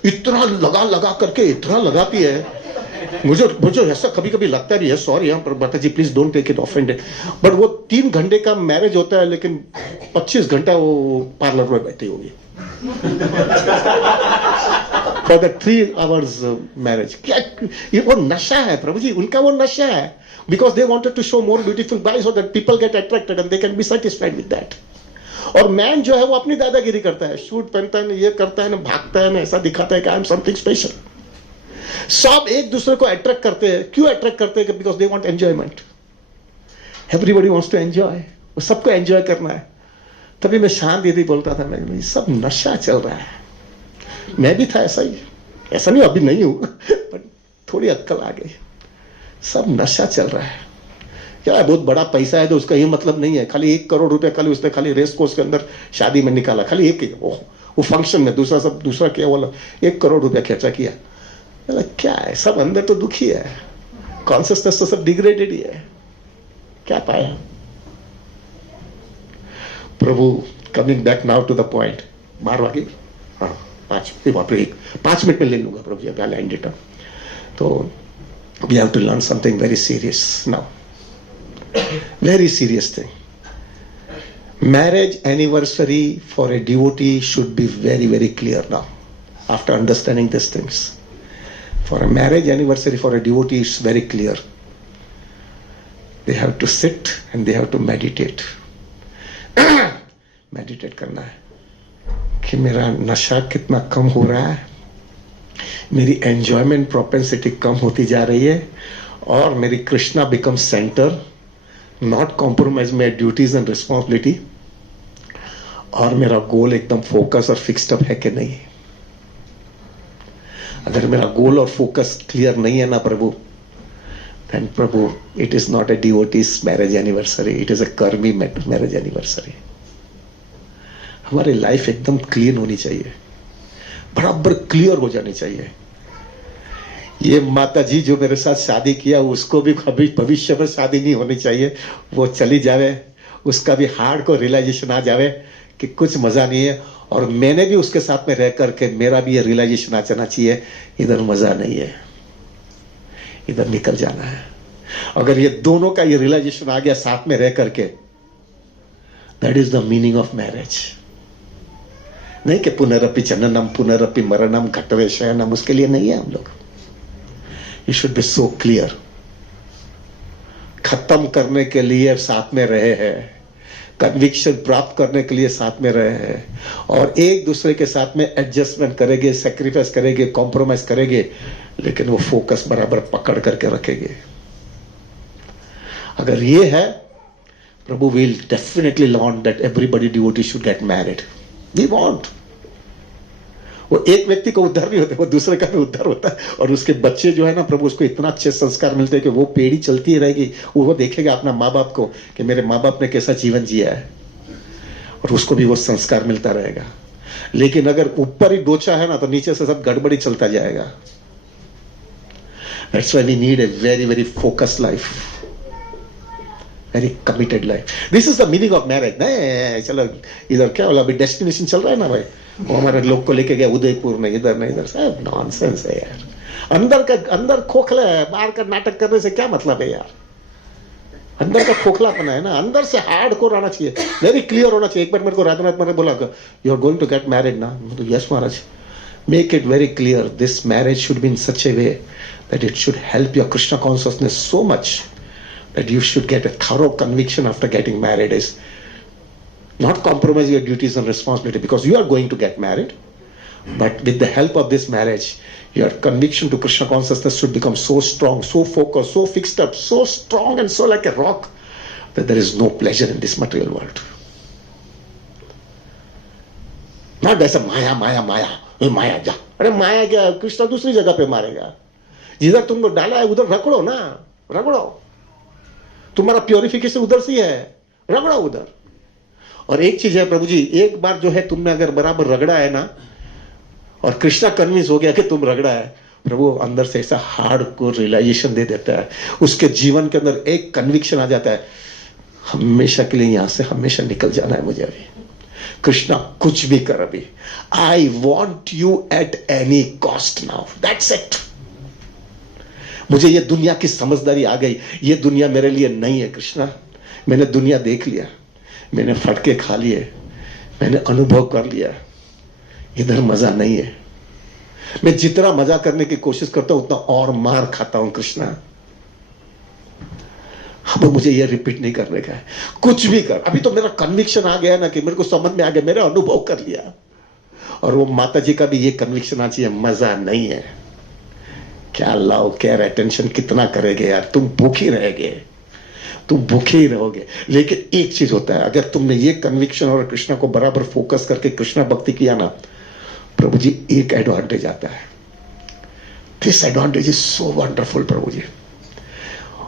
इतना लगा लगा करके इतना लगाती है, मुझे ऐसा कभी कभी लगता भी है, सॉरी यहाँ पर माता जी please don't take it offended, but वो 3 घंटे का मैरिज होता है, लेकिन 25 घंटा वो पार्लर में बैठी होगी फॉर द 3 hours मैरिज। क्या ये वो नशा है प्रभु जी, उनका वो नशा है, because they wanted to show more beautiful guys so that people get attracted and they can be satisfied with that. और मैन जो है वो अपनी दादागिरी करता है, शूट पहनता है ना, ये करता है ना, भागता है ना, ऐसा दिखाता है कि आई एम समथिंग स्पेशल। सब एक दूसरे को अट्रैक्ट करते हैं, क्यों अट्रैक्ट करते हैं? Because they want enjoyment, everybody wants to enjoy, सबको एंजॉय करना है। तभी मैं शांत यदि बोलता था, मैं सब नशा चल रहा है, मैं भी था ऐसा ही, ऐसा नहीं अभी नहीं हूं बट थोड़ी अक्कल आ गई, सब नशा चल रहा है। क्या है, बहुत बड़ा पैसा है तो उसका ये मतलब नहीं है, खाली 1 करोड़ रुपया खाली उसने खाली रेस कोर्स के अंदर शादी में निकाला, खाली एक ही वो फंक्शन में, दूसरा क्या बोला, 1 करोड़ रुपया खर्चा किया। क्या है, सब अंदर तो दुखी है, कॉन्शियसनेस तो सब डिग्रेडेड ही है, क्या पाया? प्रभु coming back now to the point, 12 वागे, हाँ 5 मिनट में ले लूंगा प्रभु जी, आई लैंड इट। तो we have to learn something very serious now, very serious thing. Marriage anniversary for a devotee should be very, very clear now, after understanding these things. For a marriage anniversary for a devotee, it's very clear. They have to sit and they have to meditate. Meditate करना है कि मेरा नशा कितना कम हो रहा है, मेरी enjoyment propensity कम होती जा रही है, और मेरी Krishna becomes center, not compromise my duties and responsibility, और मेरा गोल एकदम फोकस और फिक्स्ड अप है कि नहीं। अगर मेरा गोल और फोकस क्लियर नहीं है ना प्रभु, देन प्रभु it is not a devotee's marriage anniversary, it is a karmi marriage anniversary. हमारी लाइफ एकदम क्लीन होनी चाहिए, बराबर क्लियर हो जानी चाहिए। ये माता जी जो मेरे साथ शादी किया, उसको भी कभी भविष्य में शादी नहीं होनी चाहिए, वो चली जावे, उसका भी हार्ड को रियलाइजेशन आ जावे कि कुछ मजा नहीं है, और मैंने भी उसके साथ में रह करके मेरा भी ये रियलाइजेशन आ जाना चाहिए, इधर मजा नहीं है, इधर निकल जाना है। अगर ये दोनों का ये रियलाइजेशन आ गया साथ में रह करके, that is the meaning of marriage. नहीं कि पुनरपि जननम पुनरपि मरणम घटवे शयनम, उसके लिए नहीं है हम लोग। You should be so clear. खत्म करने के लिए साथ में रहे हैं, कन्विक्शन प्राप्त करने के लिए साथ में रहे हैं, और एक दूसरे के साथ में एडजस्टमेंट करेंगे, सेक्रीफाइस करेंगे, कॉम्प्रोमाइज करेंगे, लेकिन वो फोकस बराबर पकड़ करके रखेंगे। अगर ये है, प्रभु will definitely want that everybody devotee should get married. We want वो एक व्यक्ति को उद्धार भी होता है, वो दूसरे का भी उद्धार होता है, और उसके बच्चे जो है ना प्रभु, उसको इतना अच्छे संस्कार मिलते हैं कि वो पीढ़ी चलती रहेगी, वो देखेगा अपना माँ बाप को कि मेरे माँ बाप ने कैसा जीवन जिया है, और उसको भी वो संस्कार मिलता रहेगा। लेकिन अगर ऊपर ही डोचा है ना, तो नीचे से सब गड़बड़ी चलता जाएगा। That's why we need a very, very focused life, very committed life. This is the meaning of marriage. नहीं चलो इधर क्या बोला, अभी डेस्टिनेशन चल रहा है ना भाई, वो हमारे लोग को लेके गया उदयपुर में, इधर नहीं इधर, सब नॉनसेंस है यार। अंदर खोखला है, बाहर का नाटक करने से क्या मतलब है यार? अंदर का खोखलापना है ना, अंदर से हार्डकोर आना चाहिए, वेरी क्लियर होना चाहिए। एक बार मेरे को रात मैंने बोला, you are going to get married ना, तो yes Maharaj, make it very clear, this marriage should be in such a way that it should help your Krishna consciousness so much that you should get a thorough conviction after getting married, is not compromise your duties and responsibility, because you are going to get married, but with the help of this marriage, your conviction to Krishna consciousness should become so strong, so focused, so fixed up, so strong and so like a rock that there is no pleasure in this material world. Not ऐसा माया माया माया, ये माया जा, अरे माया क्या, कृष्ण दूसरी जगह पे मारेगा। जिधर तुमको डाला है उधर रगड़ो ना, रगड़ो, तुम्हारा प्योरिफिकेशन उधर से है, रगड़ो उधर। और एक चीज है प्रभु जी, एक बार जो है तुमने अगर बराबर रगड़ा है ना, और कृष्णा कन्विंस हो गया कि तुम रगड़ा है, प्रभु अंदर से ऐसा हार्ड को रियलाइजेशन दे देता है, उसके जीवन के अंदर एक कन्विक्शन आ जाता है, हमेशा के लिए यहां से हमेशा निकल जाना है मुझे अभी। कृष्णा कुछ भी कर अभी, आई want you at any cost now, that's it. मुझे ये दुनिया की समझदारी आ गई, ये दुनिया मेरे लिए नहीं है कृष्णा। मैंने दुनिया देख लिया, मैंने फटके खा लिए, मैंने अनुभव कर लिया, इधर मजा नहीं है। मैं जितना मजा करने की कोशिश करता हूं उतना और मार खाता हूं कृष्णा। अब मुझे ये रिपीट नहीं करने का है, कुछ भी कर। अभी तो मेरा कन्विक्शन आ गया ना, कि मेरे को समझ में आ गया, मेरा अनुभव कर लिया। और वो माता जी का भी ये कन्विक्शन आ चाहिए, मजा नहीं है। क्या लव केयर अटेंशन कितना करेंगे यार, तुम भूखी रहेंगे, तुम भूखे ही रहोगे। लेकिन एक चीज होता है, अगर तुमने ये कन्विक्शन और कृष्णा को बराबर फोकस करके कृष्णा भक्ति किया ना, प्रभु जी एक एडवांटेज आता है। This advantage is so wonderful प्रभु जी।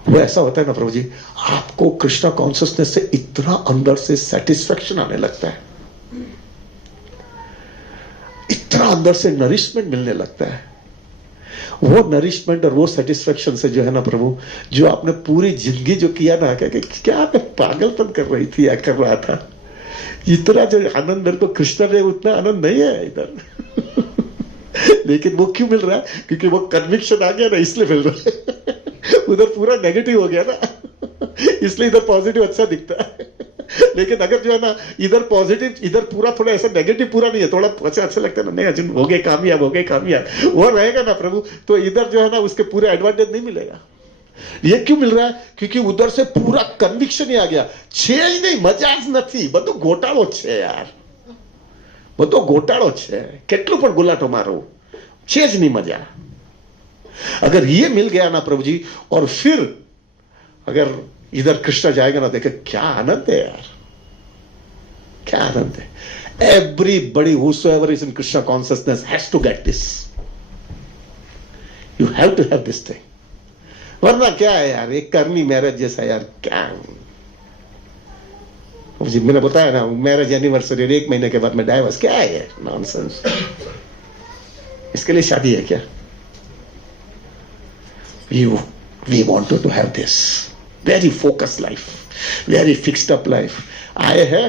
वो ऐसा होता है ना प्रभु जी, आपको कृष्णा कॉन्शियसनेस से इतना अंदर से सेटिस्फैक्शन आने लगता है, इतना अंदर से नरिशमेंट मिलने लगता है। वो नरिशमेंट और वो सेटिस्फैक्शन से जो है ना प्रभु, जो आपने पूरी जिंदगी जो किया ना, क्या मैं पागलपन कर रही थी या कर रहा था, इतना जो आनंद मेरे को कृष्ण में उतना आनंद नहीं है इधर। लेकिन वो क्यों मिल रहा है? क्योंकि वो कन्विक्शन आ गया ना, इसलिए मिल रहा है। उधर पूरा नेगेटिव हो गया ना, इसलिए इधर पॉजिटिव अच्छा दिखता है। लेकिन अगर जो है ना इधर पॉजिटिव, इधर पूरा थोड़ा ऐसा नेगेटिव पूरा नहीं है, थोड़ा अच्छा लगता है ना, नहीं अर्जुन हो गए कामयाब, हो गए कामयाब, वो रहेगा ना प्रभु, तो इधर जो है ना उसके पूरे एडवांटेज नहीं मिलेगा। ये क्यों मिल रहा है? क्योंकि उधर से पूरा कन्विक्शन ही आ गया। छे नहीं, मजा ज નથી, બધું ગોટાળો છે યાર, બધો ગોટાળો છે, કેટલું પણ ગુલાટો મારો, છે જ नहीं मजा। अगर ये मिल गया ना प्रभु जी, और फिर अगर इधर कृष्ण जाएगा ना, देखे क्या आनंद है यार, क्या आनंद है। Everybody whosoever is in Krishna consciousness has to get this, you have to have this thing। वरना क्या है यार, एक करनी मैरिज जैसा यार, क्या जी मैंने बताया ना, मैरिज एनिवर्सरी 1 महीने के बाद में डाइवर्स, क्या है यार, नॉनसेंस। इसके लिए शादी है क्या? we wanted to have this very focused life, very fixed up life। आए हैं,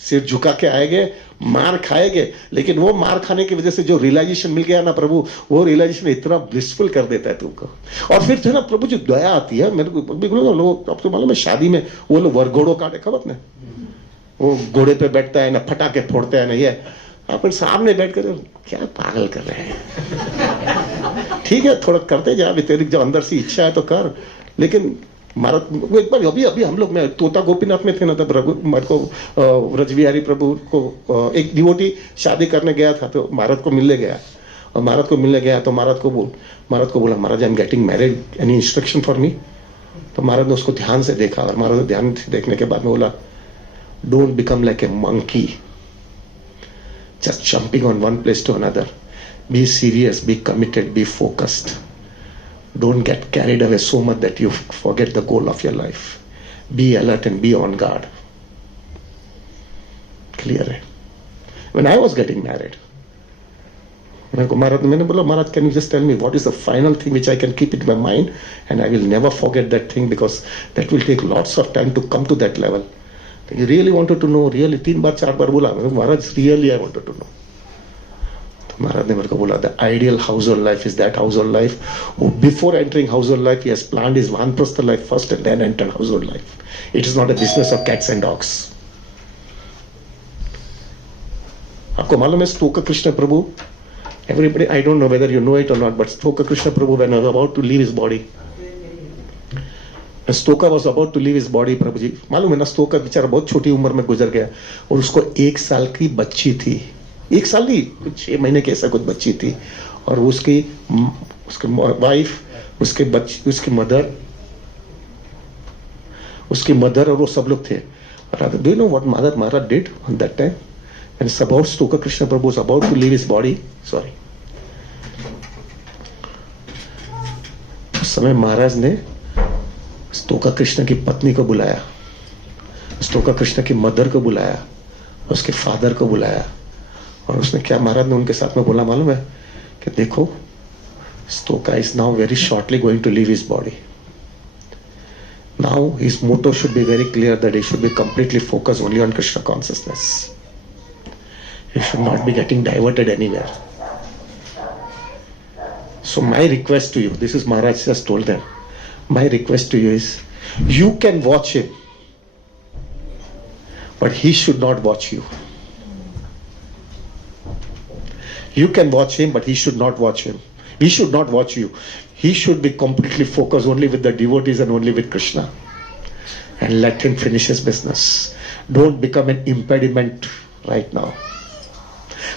सिर झुका के आएंगे, मार खाएंगे, लेकिन वो मार खाने की वजह से जो रियलाइजेशन मिल गया ना प्रभु, वो रियलाइजेशन इतना ब्लिसफुल कर देता है तुमको। और फिर जो है ना प्रभु जी दया आती है। मेरे को लोग, आपको मालूम है शादी में वो लोग वरघोड़ो काटे, खबर ना, वो घोड़े पे बैठता है ना, फटाके फोड़ते हैं ना, ये अपन सामने बैठ कर क्या पागल कर रहे हैं। ठीक है थोड़ा करते जा, तेरी जो अंदर से इच्छा है तो कर। लेकिन महाराज एक बार अभी हम लोग, मैं तोता गोपीनाथ में थे ना, तब मेरे को ब्रजबिहारी प्रभु को एक डिवोटी शादी करने गया था, तो महाराज को मिलने गया, और महाराज को मिलने गया तो महाराज को बोला, महाराज I am getting married, any instruction for me. तो महाराज ने उसको ध्यान से देखा, और महाराज ने ध्यान से देखने के बाद में बोला, don't become like a monkey just jumping on one place to another, be serious, be committed, be focused, don't get carried away so much that you forget the goal of your life, be alert and be on guard। clear है? when I was getting married, मैंने बोला, महाराज can you just tell me what is the final thing which I can keep in my mind and I will never forget that thing, because that will take lots of time to come to that level। You really wanted to know, really 3 बार 4 बार बोला, महाराज really I wanted to know। तो महाराज ने मेरे को बोला, the ideal household life is that household life who before entering household life he has planned his vaनप्रस्थ life first and then entered household life। It is not a business of cats and dogs। आपको मालूम है स्तोका कृष्ण प्रभु, everybody, I don't know whether you know it or not, but स्तोका Krishna Prabhu when he was about to leave his body, स्तोका was about to leave his body, प्रभु जी मालूम है ना, स्तोका बेचारा बहुत छोटी उम्र में गुजर गया, और उसको 1 साल की बच्ची थी, 1 साल नहीं, कुछ 6 महीने की ऐसा कुछ बच्ची थी, और उसकी वाइफ, उसके बच्चे, उसकी मदर और वो सब लोग थे। Do you know what mother Maharaj did on that time? And it's about Stoka Krishna Prabhu is about to leave his body. Sorry. उस समय महाराज ने स्तोका कृष्ण की पत्नी को बुलाया, स्तोका कृष्ण की मदर को बुलाया, उसके फादर को बुलाया, और उसने क्या महाराज ने उनके साथ में बोला मालूम है कि देखो स्तोका is now very shortly going to leave his body. Now his motto should be very clear that he should be completely focused only on Krishna consciousness. He should not be getting diverted anywhere. So my request to you, this is Maharaj just told them, my request to you is, you can watch him, but he should not watch you. You can watch him, but he should not watch him. He should not watch you. He should be completely focused only with the devotees and only with Krishna. And let him finish his business. Don't become an impediment right now.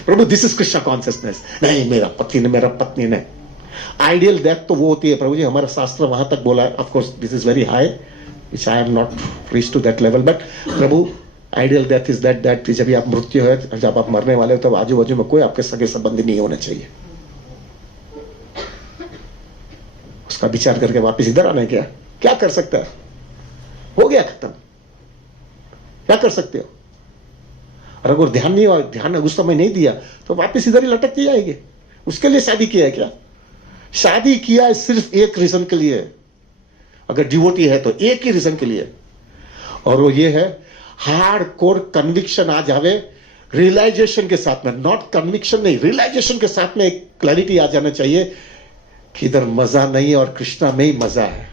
Prabhu, this is Krishna consciousness. नहीं मेरा पति ने, मेरा पत्नी ने. Ideal death तो वो होती है प्रभु जी, हमारा शास्त्र वहां तक बोला है. Of course, this is very high, which I have not reached to that level. But Prabhu, ideal death is that जब आप मृत्यु है, जब आप मरने वाले हो, तब आजू बाजू में कोई आपके सगे संबंधी नहीं होना चाहिए. उसका विचार करके वापस इधर आना है. क्या कर सकता है? हो गया खत्म. क्या कर सकते हो? और अगर ध्यान उस समय नहीं दिया तो वापस इधर ही लटकती जाएगी. उसके लिए शादी किया है क्या? शादी किया है सिर्फ एक रीजन के लिए. अगर डिवोटी है तो एक ही रीजन के लिए, और वो ये है हार्ड कोर कन्विक्शन आ जावे, रियलाइजेशन के साथ में, नॉट कन्विक्शन नहीं, रियलाइजेशन के साथ में एक क्लैरिटी आ जाना चाहिए कि इधर मजा नहीं और कृष्णा में ही मजा है.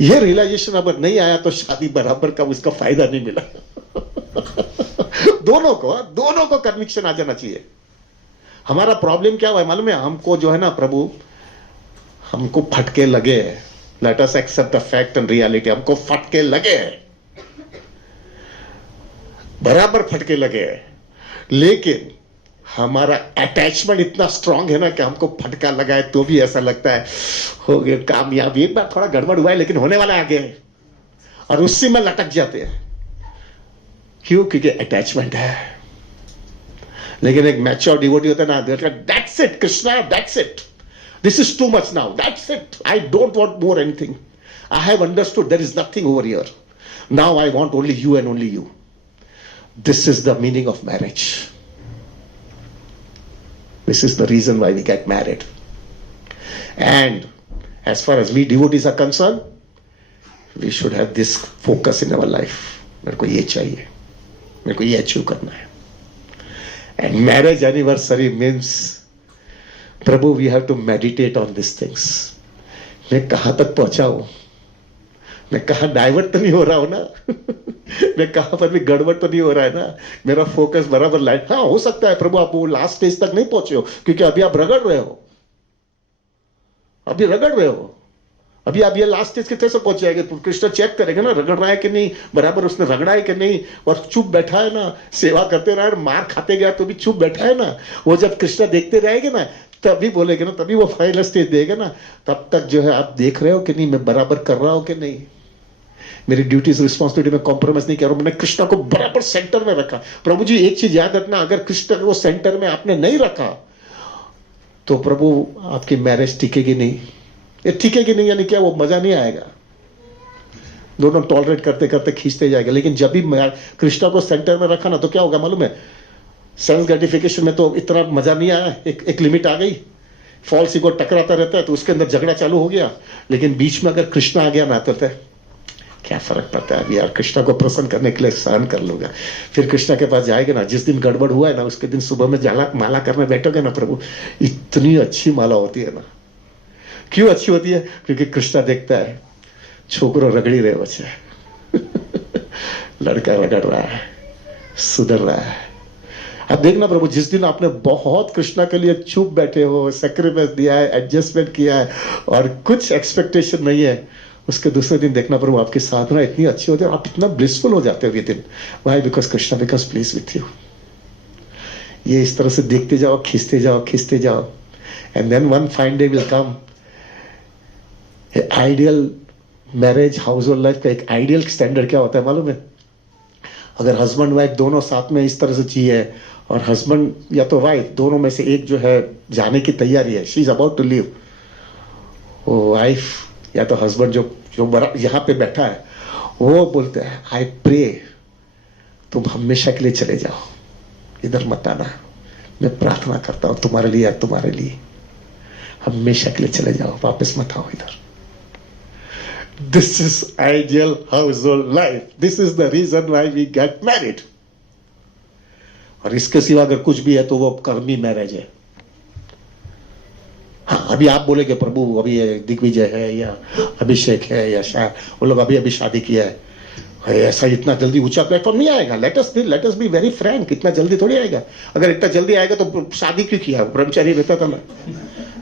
ये रियलाइजेशन अगर नहीं आया तो शादी बराबर का उसका फायदा नहीं मिला. दोनों को कन्विक्शन आ जाना चाहिए. हमारा प्रॉब्लम क्या हुआ है मालूम है? हमको जो है ना प्रभु, हमको फटके लगे. Let us accept the fact and reality. हमको फटके लगे, बराबर फटके लगे, लेकिन हमारा अटैचमेंट इतना स्ट्रांग है ना कि हमको फटका लगा है तो भी ऐसा लगता है हो गया कामयाबी. एक बार थोड़ा गड़बड़ हुआ है लेकिन होने वाला है आगे, और उसी में लटक जाते हैं. क्यों? क्योंकि अटैचमेंट है. लेकिन एक मैच्योर डिवोटी होता है ना, that's it Krishna, that's it, this is too much now, that's it, I don't want more anything, I have understood there is nothing over here, now I want only you and only you. This is the meaning of marriage. This is the reason why we get married. And as far as we devotees are concerned, we should have this focus in our life. मेरे को ये चाहिए, मेरे को ये अचीव करना है. And marriage anniversary means, Prabhu, we have to meditate on these things. मैं कहाँ तक पहुंचा हूं? मैं कहाँ डाइवर्ट तो नहीं हो रहा हूं ना? मैं कहां पर भी गड़बड़ तो नहीं हो रहा है ना? मेरा फोकस बराबर लाइट. हाँ, हो सकता है प्रभु आप वो लास्ट स्टेज तक नहीं पहुंचे हो, क्योंकि अभी आप रगड़ रहे हो, अभी आप ये लास्ट स्टेज के कैसे पहुंच जाएंगे? कृष्ण चेक करेगा ना, रगड़ रहा है कि नहीं, बराबर उसने रगड़ा है कि नहीं, और चुप बैठा है ना, सेवा करते रहे, मार खाते गया तो भी चुप बैठा है ना. वो जब कृष्ण देखते रहेंगे ना तभी बोलेगे ना, तभी वो फाइनल स्टेज देगा ना. तब तक जो है आप देख रहे हो कि नहीं, मैं बराबर कर रहा हूं कि नहीं, मेरी ड्यूटीज रिस्पॉन्सिबिलिटी में कॉम्प्रोमाइज नहीं कर रहा हूं, मैंने कृष्णा को बराबर सेंटर में रखा. प्रभु जी एक चीज याद रखना, अगर कृष्ण को सेंटर में आपने नहीं रखा तो प्रभु आपकी मैरिज टिकेगी नहीं. ये टिकेगी नहीं यानी क्या? वो मजा नहीं आएगा. दोनों टॉलरेट करते करते खींचते जाएगा. लेकिन जब भी कृष्णा को सेंटर में रखा ना तो क्या होगा मालूम है? सेल्फ ग्रेटिफिकेशन में तो इतना मजा नहीं आया, एक लिमिट आ गई, फॉल्स ईगो टकराता रहता है तो उसके अंदर झगड़ा चालू हो गया. लेकिन बीच में अगर कृष्णा आ गया ना तो क्या फर्क पड़ता है, अभी यार कृष्णा को प्रसन्न करने के लिए सहन कर लूंगा. फिर कृष्णा के पास जाएगा ना, जिस दिन गड़बड़ हुआ है ना उसके दिन सुबह में माला करने बैठोगे ना, प्रभु इतनी अच्छी माला होती है ना. क्यों अच्छी होती है? क्योंकि कृष्णा देखता है छोकरो रगड़ी रहे बच्चे, लड़का रगड़ रहा है, सुधर रहा है. अब देखना प्रभु, जिस दिन आपने बहुत कृष्णा के लिए चुप बैठे हो, सेक्रीफाइस दिया है, एडजस्टमेंट किया है और कुछ एक्सपेक्टेशन नहीं है, उसके दूसरे दिन देखना प्रभु आपकी साधना इतनी अच्छी होती है, आप इतना ब्लिसफुल हो जाते हो within. Why? Because Krishna because please with you. ये इस तरह से देखते जाओ, खींचते जाओ, and then one fine day will come. Ideal marriage household life का एक आइडियल स्टैंडर्ड क्या होता है मालूम है? अगर हस्बैंड वाइफ दोनों साथ में इस तरह से जिए, और हस्बैंड या तो वाइफ दोनों में से एक जो है जाने की तैयारी है, she is about to leave, वो वाइफ या तो हस्बैंड जो जो यहाँ पे बैठा है वो बोलते हैं आई प्रे तुम हमेशा के लिए चले जाओ, इधर मत आना, मैं प्रार्थना करता हूं तुम्हारे लिए, तुम्हारे लिए हमेशा के लिए चले जाओ, वापस मत आओ इधर। This is ideal household life, this is the reason why we get married. और इसके सिवा अगर कुछ भी है तो वो कर्मी मैरिज है। हाँ, अभी आप बोलेगे प्रभु अभी दिग्विजय है या अभिषेक है या शायद वो लोग अभी अभी शादी किया है, ऐसा इतना जल्दी ऊंचा प्लेटफॉर्म नहीं आएगा। Let us be very Frank, इतना जल्दी थोड़ी आएगा। अगर इतना जल्दी आएगा तो शादी क्यों किया, ब्रह्मचारी रहता था ना।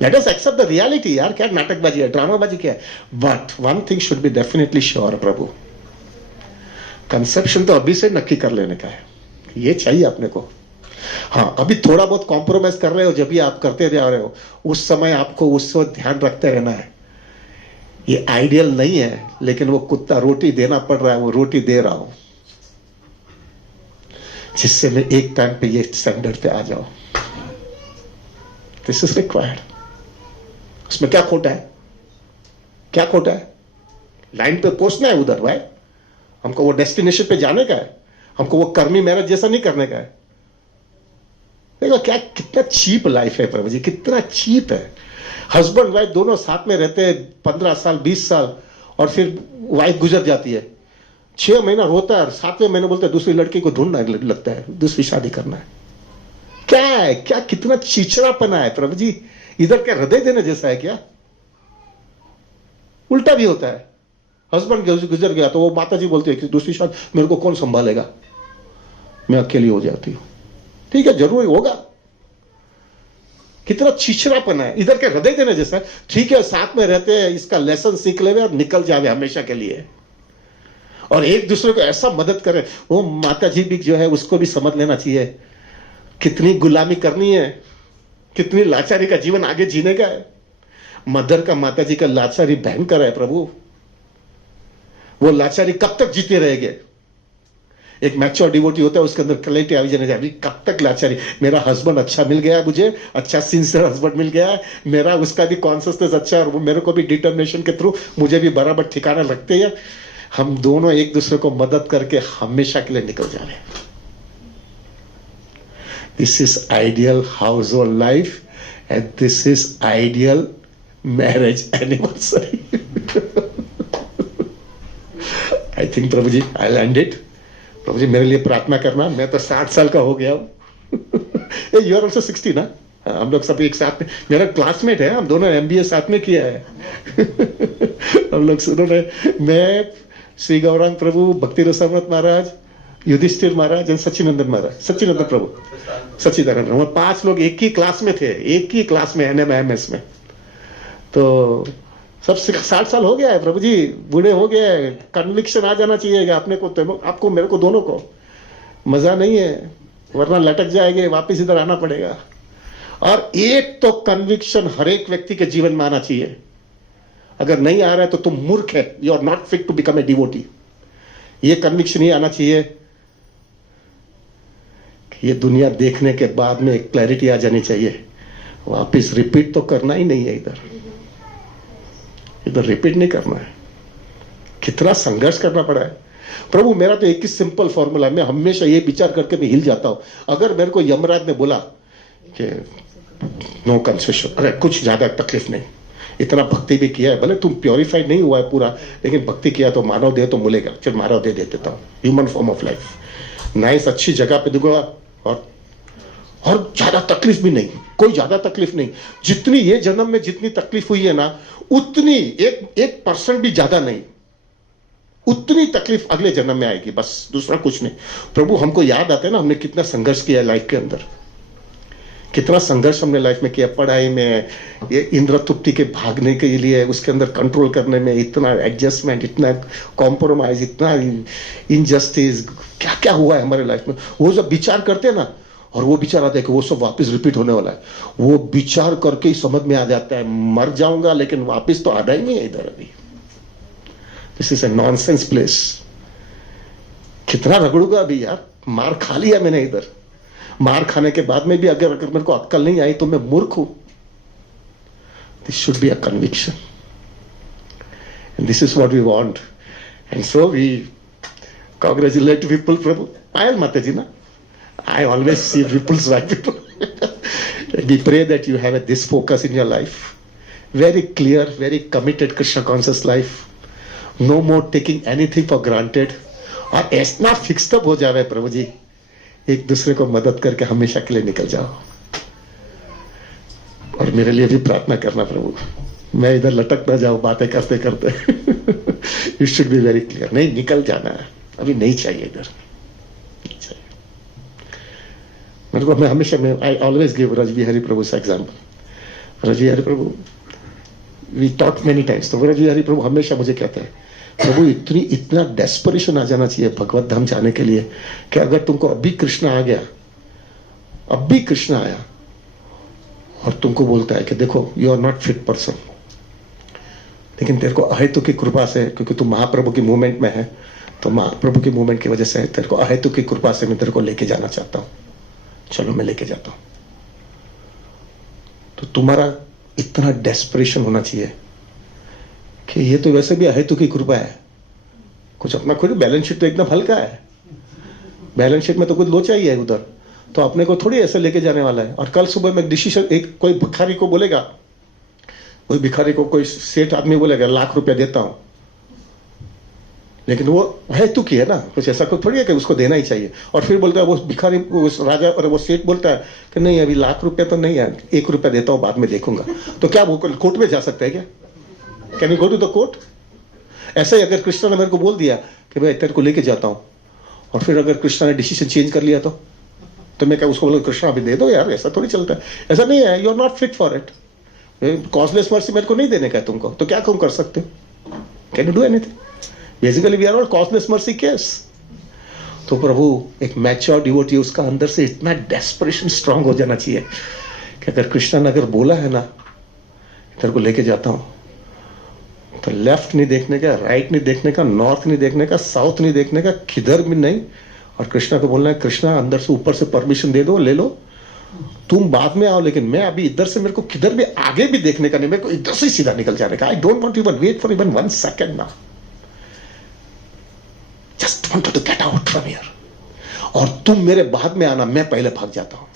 Let us accept the reality यार, क्या नाटकबाजी है, ड्रामाबाजी क्या है। But one thing should be definitely sure Prabhu, conception तो अभी से नक्की कर लेने का है, ये चाहिए अपने को। हाँ, अभी थोड़ा बहुत कॉम्प्रोमाइज कर रहे हो, जब भी आप करते जा रहे हो उस समय आपको उस वक्त ध्यान रखते रहना है, ये आइडियल नहीं है, लेकिन वो कुत्ता रोटी देना पड़ रहा है, वो रोटी दे रहा हूं, जिससे मैं एक टाइम पे ये स्टैंडर्ड पे आ जाऊं। This is required. उसमें क्या खोटा है, क्या खोटा है, लाइन पे पहुंचना है उधर भाई, हमको वो डेस्टिनेशन पे जाने का है, हमको वो कर्मी मैरिज जैसा नहीं करने का है। देखो क्या, कितना चीप लाइफ है प्रभु जी, कितना चीप है। हस्बैंड वाइफ दोनों साथ में रहते हैं 15 साल 20 साल, और फिर वाइफ गुजर जाती है, 6 महीना रोता है, 7वें महीने बोलता है दूसरी लड़की को ढूंढना लगता है, दूसरी शादी करना है। क्या है, क्या कितना चिचड़ापना है प्रभु जी, इधर क्या हृदय देने जैसा है क्या। उल्टा भी होता है, हस्बैंड गुजर गया तो वो माता जी बोलती है कि दूसरी शादी मेरे को कौन संभालेगा, मैं अकेली हो जाती हूं। ठीक है, जरूरी होगा, कितना छिछरापन है, इधर के हृदय देने जैसा। ठीक है, साथ में रहते हैं, इसका लेसन सीख ले और निकल जावे हमेशा के लिए, और एक दूसरे को ऐसा मदद करे। वो माता जी भी जो है उसको भी समझ लेना चाहिए कितनी गुलामी करनी है, कितनी लाचारी का जीवन आगे जीने का है। मदर का, माता जी का लाचारी भयंकर है प्रभु, वो लाचारी कब तक जीते रहेंगे। एक मैच्योर डिवोटी होता है, उसके अंदर क्लैरिटी आ जाने चाहिए, कब तक लाचारी, मेरा हस्बैंड अच्छा मिल गया, मुझे अच्छा सिंसियर हस्बैंड मिल गया, मेरा उसका भी कॉन्सियसनेस अच्छा है, और वो मेरे को भी डिटर्मिनेशन के थ्रू मुझे भी बराबर ठिकाना लगते हैं, हम दोनों एक दूसरे को मदद करके हमेशा के लिए निकल जा रहे हैं। This is ideal household life and this is ideal marriage anniversary. I think प्रभु जी आई लैंड इट। प्रभु जी मेरे लिए प्रार्थना करना, मैं तो 60 साल का हो गया हूँ। यू आर ऑल्सो 60 ना, हम लोग सब एक साथ में, मेरा क्लासमेट है, हम दोनों MBA साथ में किया है। हम लोग सुनो रहे, मैं, श्री गौरांग प्रभु, भक्ति रसामृत महाराज, युधिष्ठिर महाराज और सच्चिनंदन महाराज, सच्चिनंदन प्रभु, सच्चिदानंद, हम 5 लोग एक ही क्लास में थे, एक ही क्लास में NMIMS में। तो सब 60 साल हो गया है प्रभु जी, बूढ़े हो गए, कन्विक्शन आ जाना चाहिए अपने को, आपको, मेरे को, दोनों को। मजा नहीं है, वरना लटक जाएंगे, वापस इधर आना पड़ेगा। और एक तो कन्विक्शन हर एक व्यक्ति के जीवन में आना चाहिए, अगर नहीं आ रहा है तो तुम मूर्ख है, you are not fit to become a devotee. ये कन्विक्शन ही आना चाहिए कि ये दुनिया देखने के बाद में एक क्लैरिटी आ जानी चाहिए, वापस रिपीट तो करना ही नहीं है, इधर रिपीट नहीं करना है। कितना संघर्ष करना पड़ा है प्रभु। मेरा तो एक ही सिंपल फॉर्मूला है, मैं हमेशा ये विचार करके मैं हिल जाता हूं। अगर मेरे को यमराज ने बोला कि नो कंसेशन, अरे कुछ ज्यादा तकलीफ नहीं, इतना भक्ति भी किया है, भले तुम प्योरीफाइड नहीं हुआ है पूरा, लेकिन भक्ति किया तो मानव देह तो मिलेगा, फिर मानव देह दे देता हूं, human form of life, nice अच्छी जगह पे दूंगा, और ज्यादा तकलीफ भी नहीं, कोई ज्यादा तकलीफ नहीं। जितनी ये जन्म में जितनी तकलीफ हुई है ना, उतनी 1% भी ज्यादा नहीं, उतनी तकलीफ अगले जन्म में आएगी, बस दूसरा कुछ नहीं। प्रभु हमको याद आता है ना, हमने कितना संघर्ष किया लाइफ के अंदर, कितना संघर्ष हमने लाइफ में किया, पढ़ाई में, ये इंद्र तुप्ति के भागने के लिए, उसके अंदर कंट्रोल करने में, इतना एडजस्टमेंट, इतना कॉम्प्रोमाइज, इतना इनजस्टिस, क्या क्या हुआ है हमारे लाइफ में। वो जब विचार करते हैं ना, और वो विचार आता है कि वो सब वापस रिपीट होने वाला है, वो विचार करके ही समझ में आ जाता है, मर जाऊंगा लेकिन वापस तो आना ही नहीं है इधर अभी। This is a nonsense place. कितना रगड़ूंगा अभी यार, मार खा लिया मैंने इधर, मार खाने के बाद में भी अगर अगर मेरे को अक्कल नहीं आई तो मैं मूर्ख हूं. This should be a conviction, and this is what we want. And so we congratulate people, Prabhu. Payal Mataji, na? I always see ripples like people. We pray that you have this focus in your life. Very clear, very committed Krishna conscious life. No more taking anything for granted. और ऐसा फिक्स तब हो जावे प्रभु जी, एक दूसरे को मदद करके हमेशा के लिए निकल जाओ. और मेरे लिए भी प्रार्थना करना प्रभु, मैं इधर लटक ना जाऊं बातें करते करते. You should be very clear. नहीं, निकल जाना है, अभी नहीं चाहिए इधर, नहीं चाहिए मेरे को. मैं हमेशा आई ऑलवेज गिव रजबिहारी प्रभु से एग्जाम्पल. रजबिहारी प्रभु, वी टॉक मेनी टाइम्स. तो रजबिहारी प्रभु हमेशा मुझे कहते हैं, प्रभु इतना डेस्परेशन आ जाना चाहिए भगवत धाम जाने के लिए कि अगर तुमको अभी कृष्ण आ गया, अभी कृष्ण आया और तुमको बोलता है कि देखो you are not fit person, लेकिन तेरे को अहेतु की कृपा से, क्योंकि तू महाप्रभु की मूवमेंट में है, तो महाप्रभु की मूवमेंट की वजह से तेरे को अहेतु की कृपा से मैं तेरे को लेके जाना चाहता हूं, चलो मैं लेके जाता हूं. तो तुम्हारा इतना डेस्परेशन होना चाहिए कि ये तो वैसे भी अहेतु की कृपा है, कुछ अपना खुद बैलेंस शीट तो एकदम हल्का है, बैलेंस शीट में तो कुछ लोचा ही है उधर, तो अपने को थोड़ी ऐसे लेके जाने वाला है. और कल सुबह में डिसीजन, एक कोई भिखारी को बोलेगा, कोई भिखारी को कोई सेठ आदमी बोलेगा ₹1,00,000 देता हूं, लेकिन वो हेतु की है ना, कुछ ऐसा कुछ थोड़ी है कि उसको देना ही चाहिए. और फिर बोलता है वो भिखारी, उस राजा और वो सेठ बोलता है कि नहीं अभी ₹1,00,000 तो नहीं है, ₹1 देता हूं बाद में देखूंगा. तो क्या वो कोर्ट में जा सकता है क्या? Can you go to the court? ऐसा ही अगर कृष्णा ने मेरे को बोल दिया कि मैं तेरे को लेके जाता हूं, और फिर अगर कृष्णा ने डिसीजन चेंज कर लिया तो मैं क्या उसको बोलूं कृष्णा अभी दे दो यार, ऐसा थोड़ी चलता है. ऐसा नहीं है, you are not fit for it. Causeless mercy मेरे को नहीं देने का है तुमको, तो क्या तुम कर सकते हो? Can you do anything? Basically we are not causeless mercy case. तो प्रभु एक मैच्योर डिवोटी, उसका अंदर से इतना डेस्परेशन स्ट्रांग हो जाना चाहिए कि अगर कृष्णा ने अगर बोला है ना तेरे को लेके जाता हूं, तो लेफ्ट नहीं देखने का, राइट नहीं देखने का, नॉर्थ नहीं देखने का, साउथ नहीं देखने का, किधर भी नहीं. और कृष्णा को बोलना है कृष्णा अंदर से ऊपर से परमिशन दे दो, ले लो, तुम बाद में आओ, लेकिन मैं अभी इधर से, मेरे को किधर भी आगे भी देखने का नहीं, मेरे को इधर से ही सीधा निकल जाने का. I don't want even wait for even 1 second now, just want to get out from here. और तुम मेरे बाद में आना, मैं पहले भाग जाता हूं,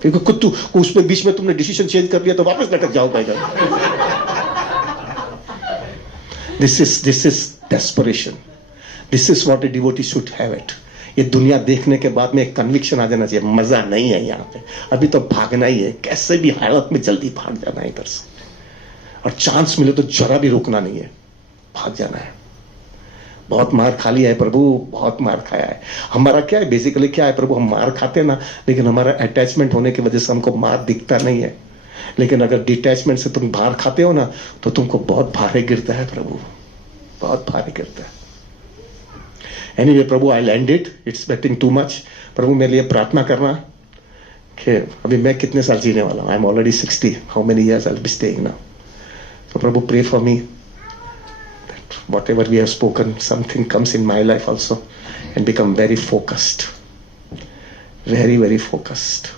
क्योंकि कुछ तू उसमें बीच में तुमने डिसीजन चेंज कर लिया तो वापस लटक जाओगे इधर. This is desperation. This is what a devotee should have it. ये दुनिया देखने के बाद में एक कन्विक्शन आ जाना चाहिए, मजा नहीं है यहाँ पे, अभी तो भागना ही है, कैसे भी हालत में जल्दी भाग जाना है इधर से, और चांस मिले तो जरा भी रुकना नहीं है, भाग जाना है. बहुत मार खा लिया है प्रभु, बहुत मार खाया है. हमारा क्या है, बेसिकली क्या है प्रभु, हम मार खाते ना, लेकिन हमारा अटैचमेंट होने की वजह से हमको मार दिखता नहीं है. लेकिन अगर डिटैचमेंट से तुम बाहर खाते हो ना, तो तुमको बहुत भारे गिरता है प्रभु, बहुत भारे गिरता है. एनीवे प्रभु, I land it, it's betting too much. प्रभु मेरे लिए प्रार्थना करना कि अभी मैं कितने साल जीने वाला हूं. I am already 60. How many years I will be staying now? So प्रभु pray for me that whatever we have spoken, something comes in my life also and become very focused, very very focused.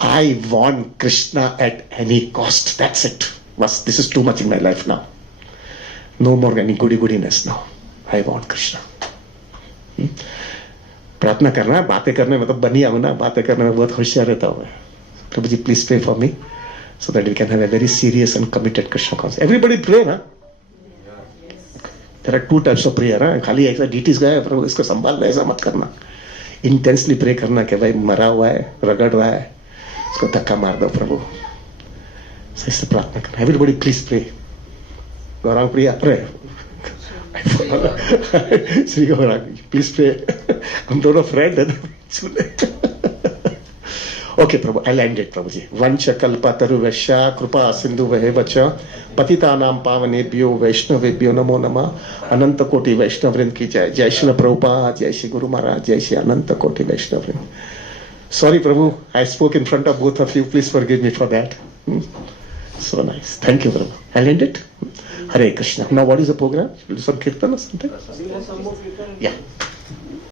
I want Krishna at any cost. That's it. Bas, this is too much in my life now. No more any goodiness now. I want Krishna. प्रार्थना करना है, बातें करने में तो बनी आऊं ना, बातें करने में बहुत होशियार रहता हूं. प्रभु जी please pray for me so that we can have a very serious and committed Krishna consciousness. Everybody pray ना. There are 2 types of prayer. खाली ऐसा डीटीज गया प्रभु इसको संभाल ले, ऐसा मत करना. इंटेंसली प्रे करना कि भाई मरा हुआ है, रगड़ रहा है, उसको धक्का मार दो प्रभु, सही से प्रार्थना करना. Everybody please pray. Gaurang Priya pray. Shri Gaurang please pray. हम दोनों फ्रेंड है. ओके प्रभु, आई लैंडेड प्रभु जी. वंश कल्पतरुवैश्य कृपा सिंधु वच पतितानां पावनेभ्यो वैष्णवेभ्यो नमो नमः. अनंत कोटि वैष्णव वृंद की जय. जय श्री प्रभुपाद, जय श्री गुरु महाराज, जय श्री अनंत कोटि वैष्णव वृंद. Sorry, Prabhu, I spoke in front of both of you. Please forgive me for that. So nice. Thank you, Prabhu. I'll end it. Hare Krishna. Now what is the program? Some kirtan or something? Yeah.